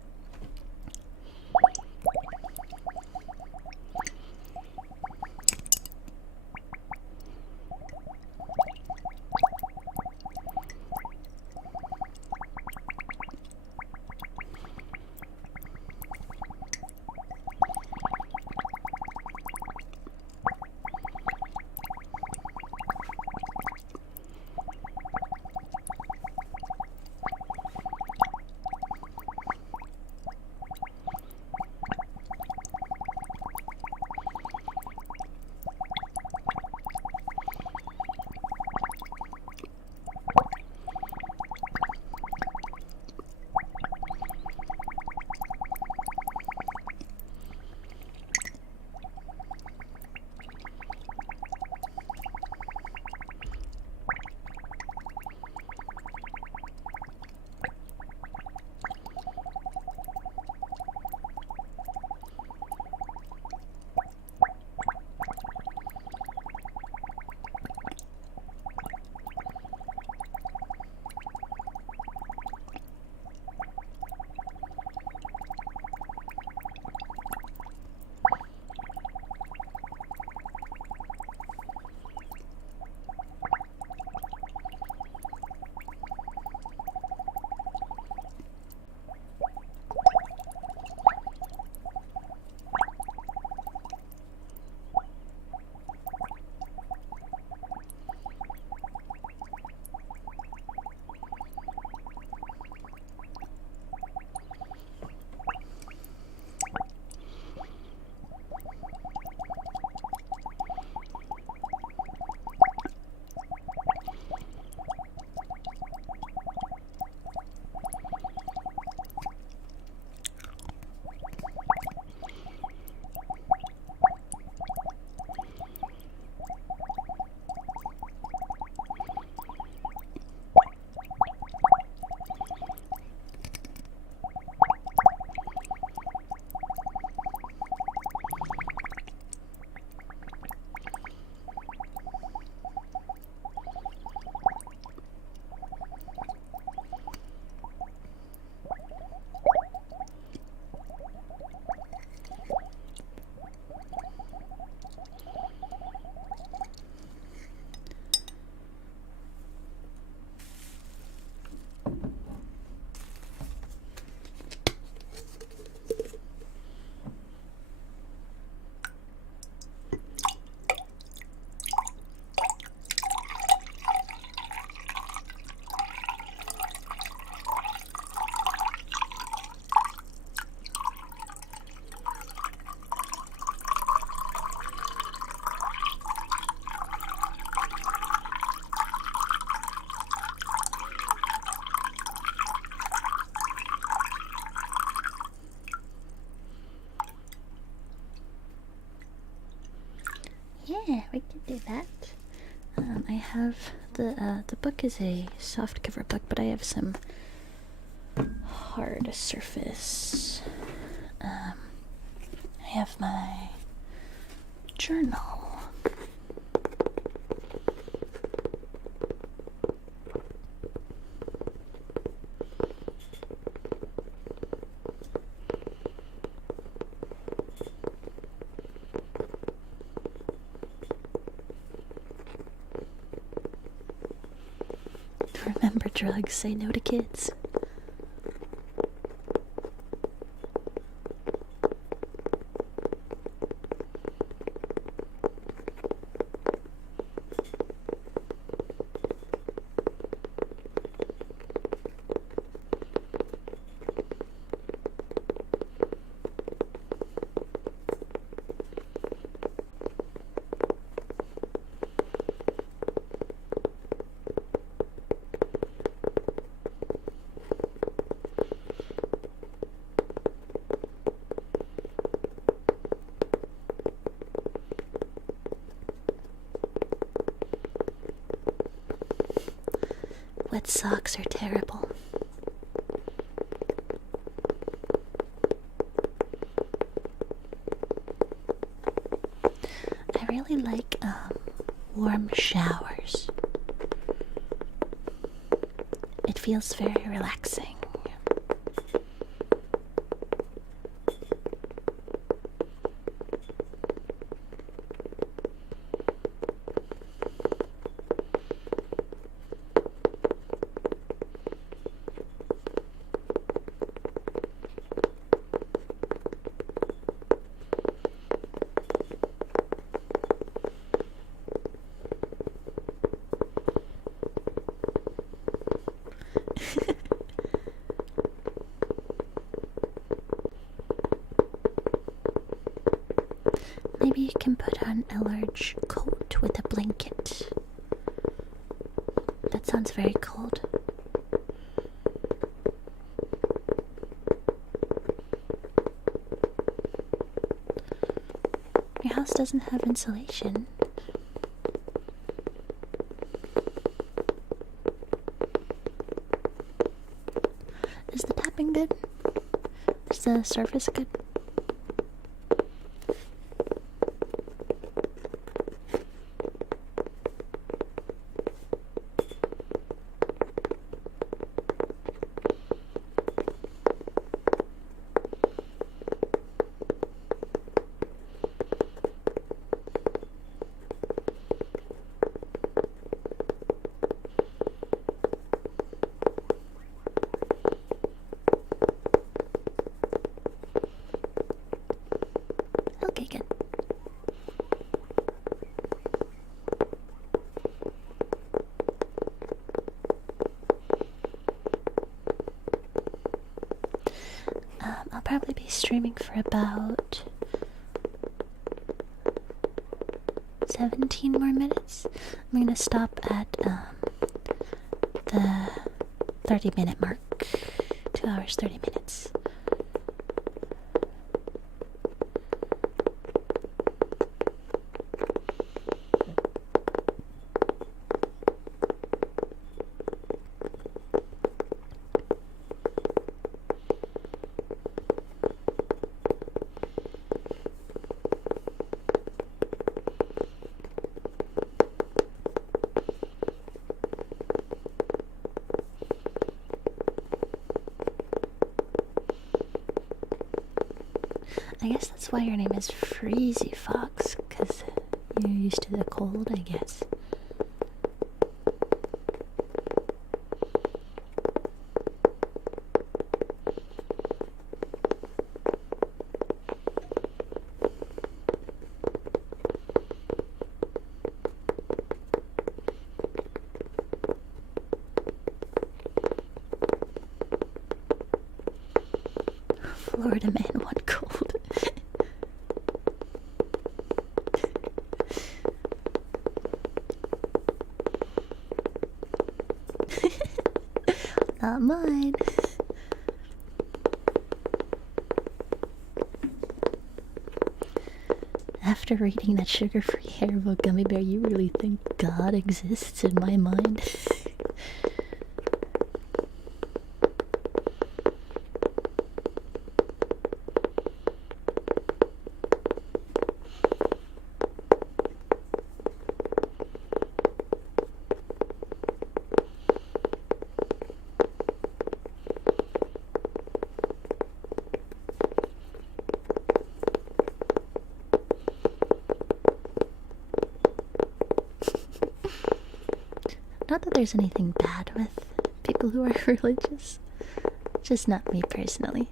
Yeah, we can do that. I have the book is a soft cover book, but I have some hard surface. I have my journal. Remember drugs, say no to kids. Wet socks are terrible. I really like warm showers. It feels very relaxing. Maybe you can put on a large coat with a blanket. That sounds very cold. Your house doesn't have insulation. Is the tapping good? Is the surface good? Okay, good. I'll probably be streaming for about 17 more minutes. I'm gonna stop at the 30-minute mark. 2 hours, 30 minutes. I guess that's why your name is Freezy Fox, because you're used to the cold, I guess. Florida man want cold. Not mine. After reading that sugar-free Haribo gummy bear, you really think God exists in my mind? Not that there's anything bad with people who are religious. Just not me personally.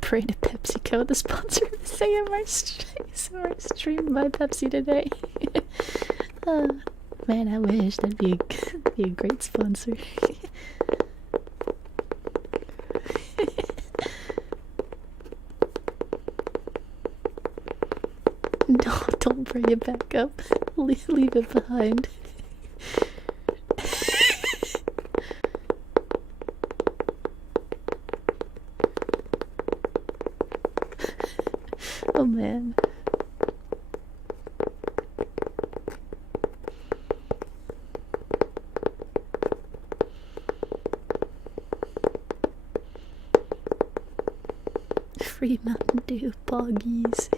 Pray to PepsiCo, the sponsor of this AMR stream by Pepsi today. Man, I wish that'd be a great sponsor. No, don't bring it back up. Leave it behind. Oh man. Free Mountain Dew Poggies.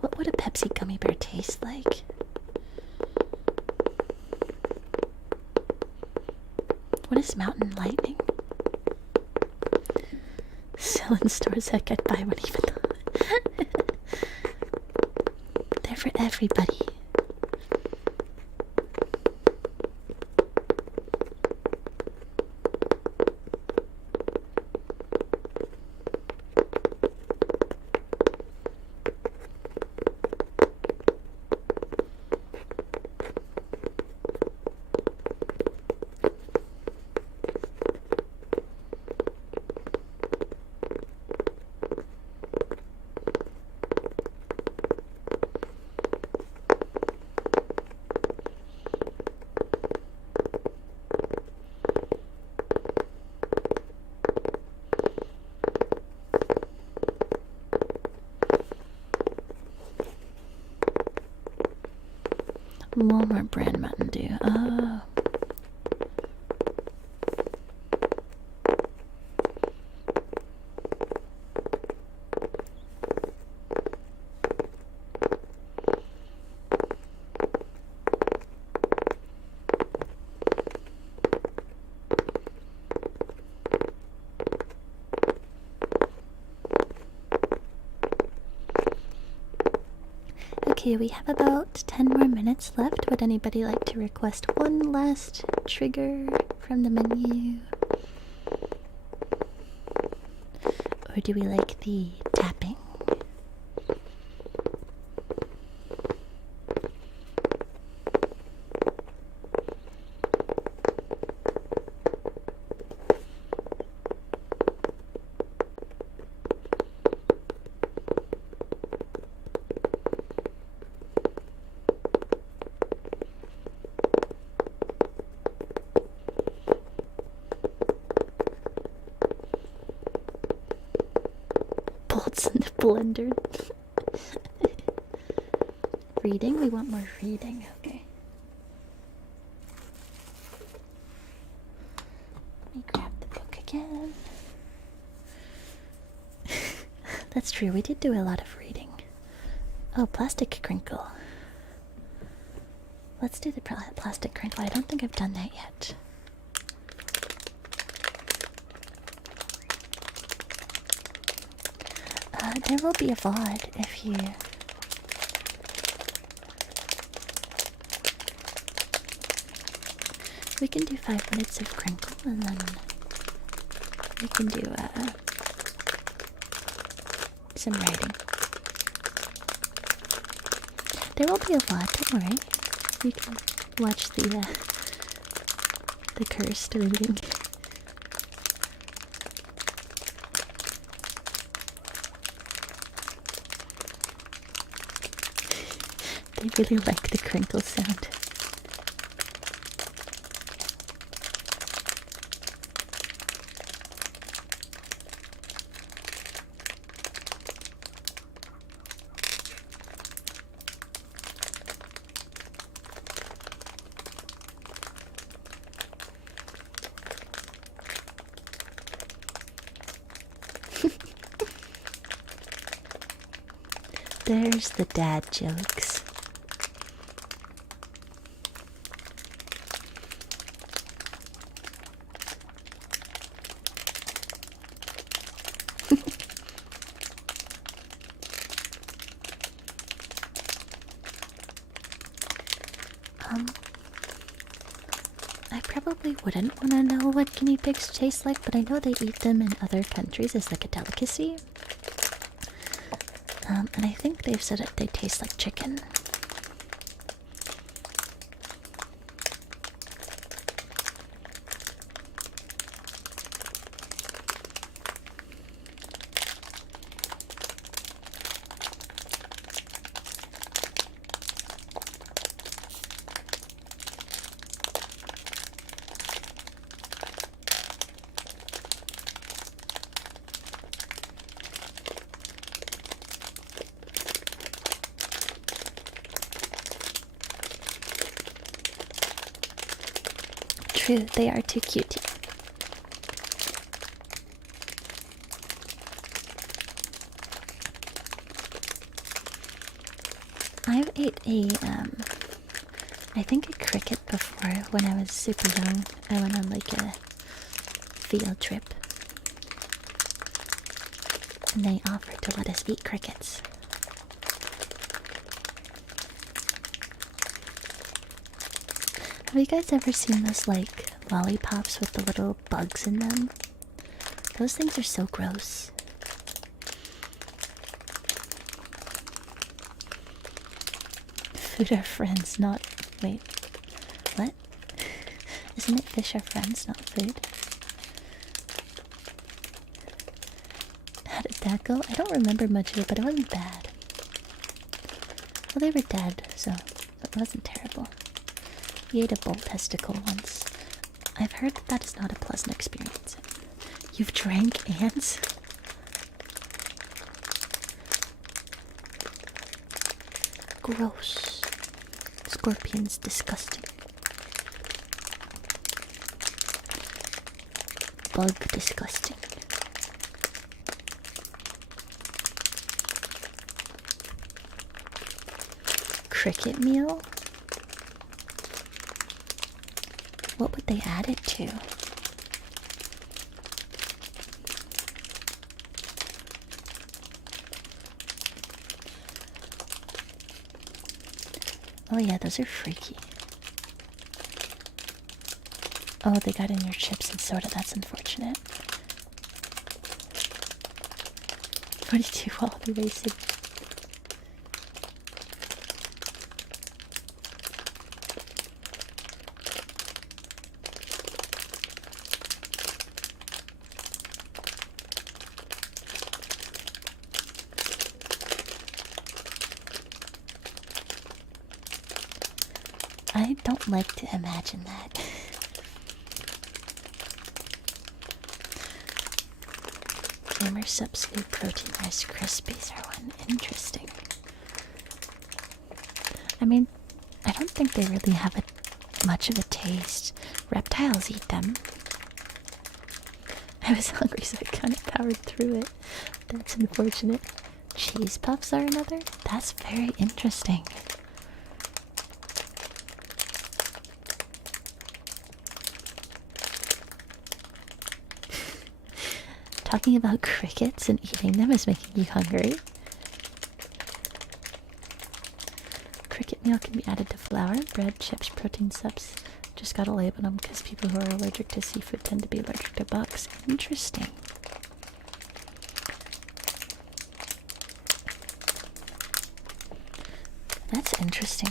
What would a Pepsi gummy bear taste like? What is Mountain Lightning? Selling stores, heck, I'd buy one even though. They're for everybody. Walmart brand Mountain Dew. Oh. Okay, we have about 10 more minutes left. Would anybody like to request one last trigger from the menu? Or do we like the tapping? Bolts in the blender. Reading? We want more reading. Okay. Let me grab the book again. That's true, we did do a lot of reading. Oh, plastic crinkle. Let's do the plastic crinkle. I don't think I've done that yet. There will be a VOD if you We can do 5 minutes of crinkle and then we can do some writing. There will be a lot, don't worry. You can watch the cursed reading. They really like the crinkle sound. There's the dad jokes. I probably wouldn't want to know what guinea pigs taste like, but I know they eat them in other countries as like a delicacy. And I think they've said that they taste like chicken. True, they are too cute. I've ate I think a cricket before when I was super young. I went on like a field trip. And they offered to let us eat crickets. Have you guys ever seen those, like, lollipops with the little bugs in them? Those things are so gross. Food are friends, not... Wait. What? Isn't it fish are friends, not food? How did that go? I don't remember much of it, but it wasn't bad. Well, they were dead, so it wasn't terrible. We ate a bull testicle once. I've heard that that is not a pleasant experience. You've drank ants? Gross. Scorpions, disgusting. Bug, disgusting. Cricket meal? What would they add it to? Oh yeah, those are freaky. Oh, they got in your chips and soda. That's unfortunate. 42 while erasing. I don't like to imagine that. Gamer Subscoop Protein Rice Krispies are one. Interesting. I mean, I don't think they really have much of a taste. Reptiles eat them. I was hungry, so I kind of powered through it. That's unfortunate. Cheese puffs are another? That's very interesting. Talking about crickets and eating them is making you hungry. Cricket meal can be added to flour, bread, chips, protein subs, Just gotta label them because people who are allergic to seafood tend to be allergic to bugs. Interesting. That's interesting.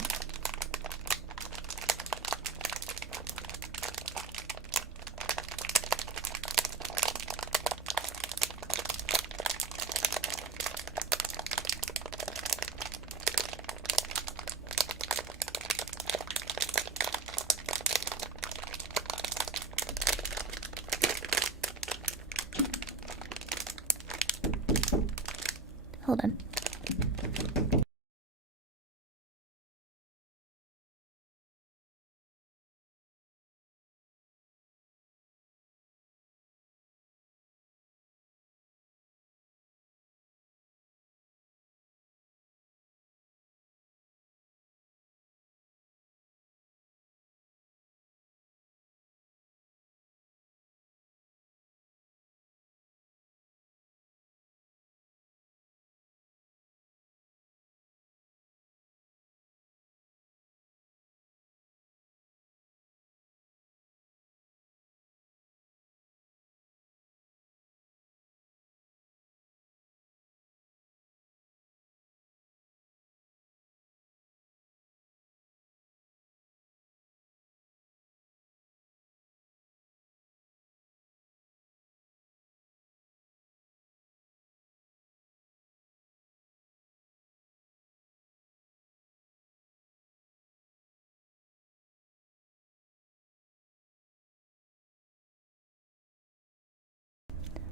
Hold on.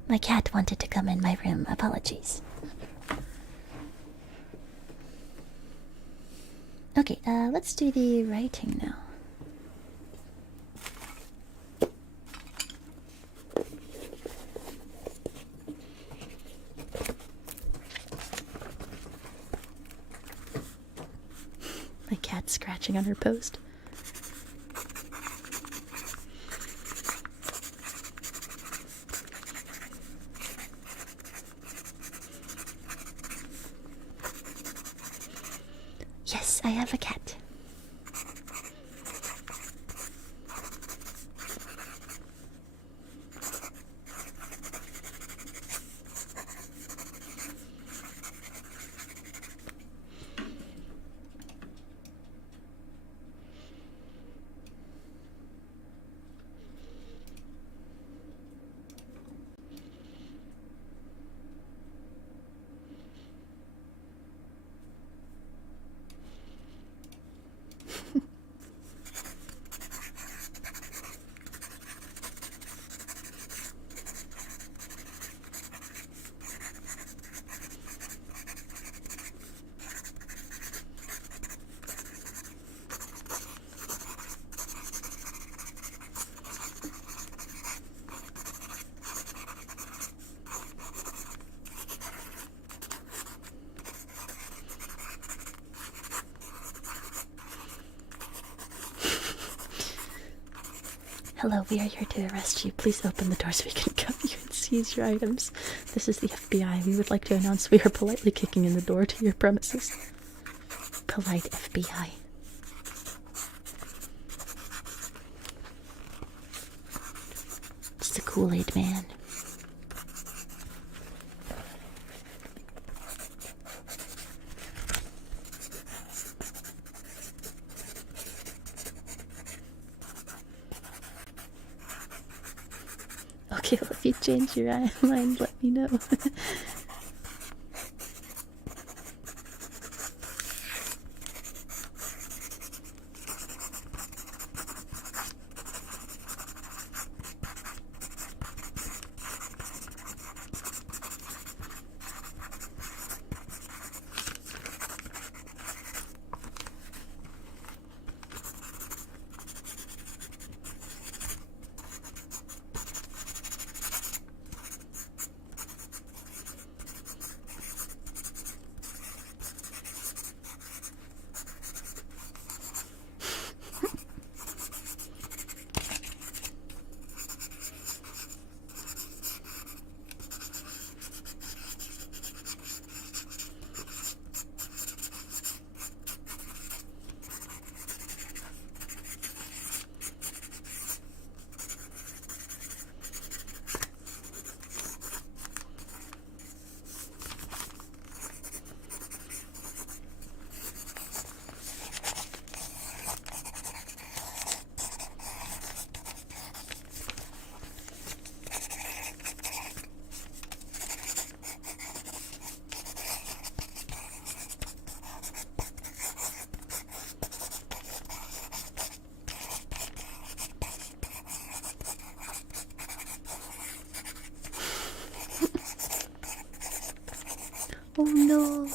My cat wanted to come in my room. Apologies. Okay, let's do the writing now. My cat scratching on her post. Yes, I have a cat. Hello, we are here to arrest you. Please open the door so we can cuff you and seize your items. This is the FBI. We would like to announce we are politely kicking in the door to your premises. Polite FBI. It's the Kool-Aid Man. Okay, well, if you change your mind, let me know. Oh no.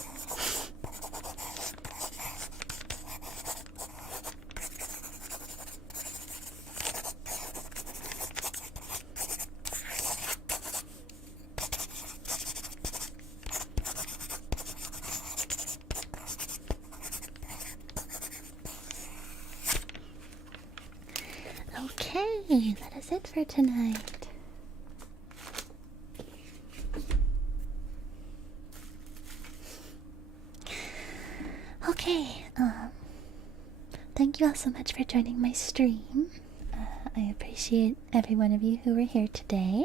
Okay, that is it for tonight. Okay, thank you all so much for joining my stream. I appreciate every one of you who were here today.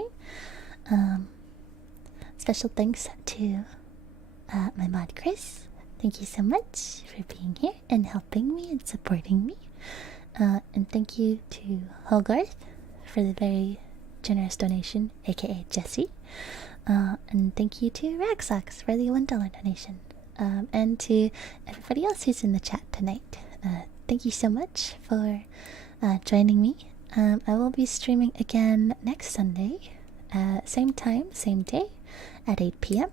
Special thanks to my mod Chris. Thank you so much for being here and helping me and supporting me. And thank you to Hogarth for the very generous donation, aka Jesse. And thank you to Ragsox for the $1 donation. And to everybody else who's in the chat tonight. Thank you so much for joining me. I will be streaming again next Sunday, same time, same day, at 8 p.m.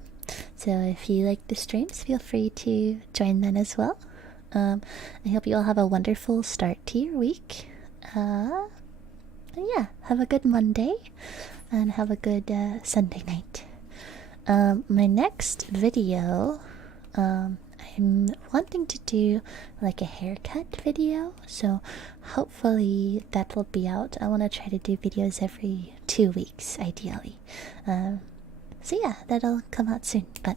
So if you like the streams, feel free to join then as well. I hope you all have a wonderful start to your week. And yeah, have a good Monday, and have a good Sunday night. My next video, I'm wanting to do like a haircut video, so hopefully that will be out. I want to try to do videos every 2 weeks, ideally. So yeah, that'll come out soon, but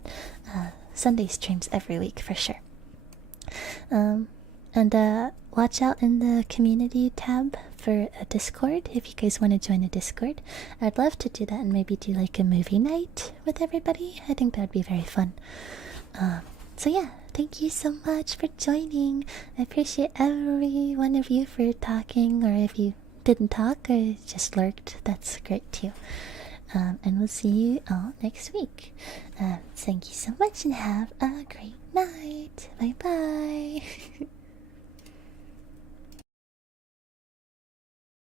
Sunday streams every week for sure. And watch out in the community tab for a Discord if you guys want to join a Discord. I'd love to do that and maybe do like a movie night with everybody. I think that would be very fun. So yeah, thank you so much for joining. I appreciate every one of you for talking, or if you didn't talk or just lurked, that's great too. And we'll see you all next week. Thank you so much and have a great night.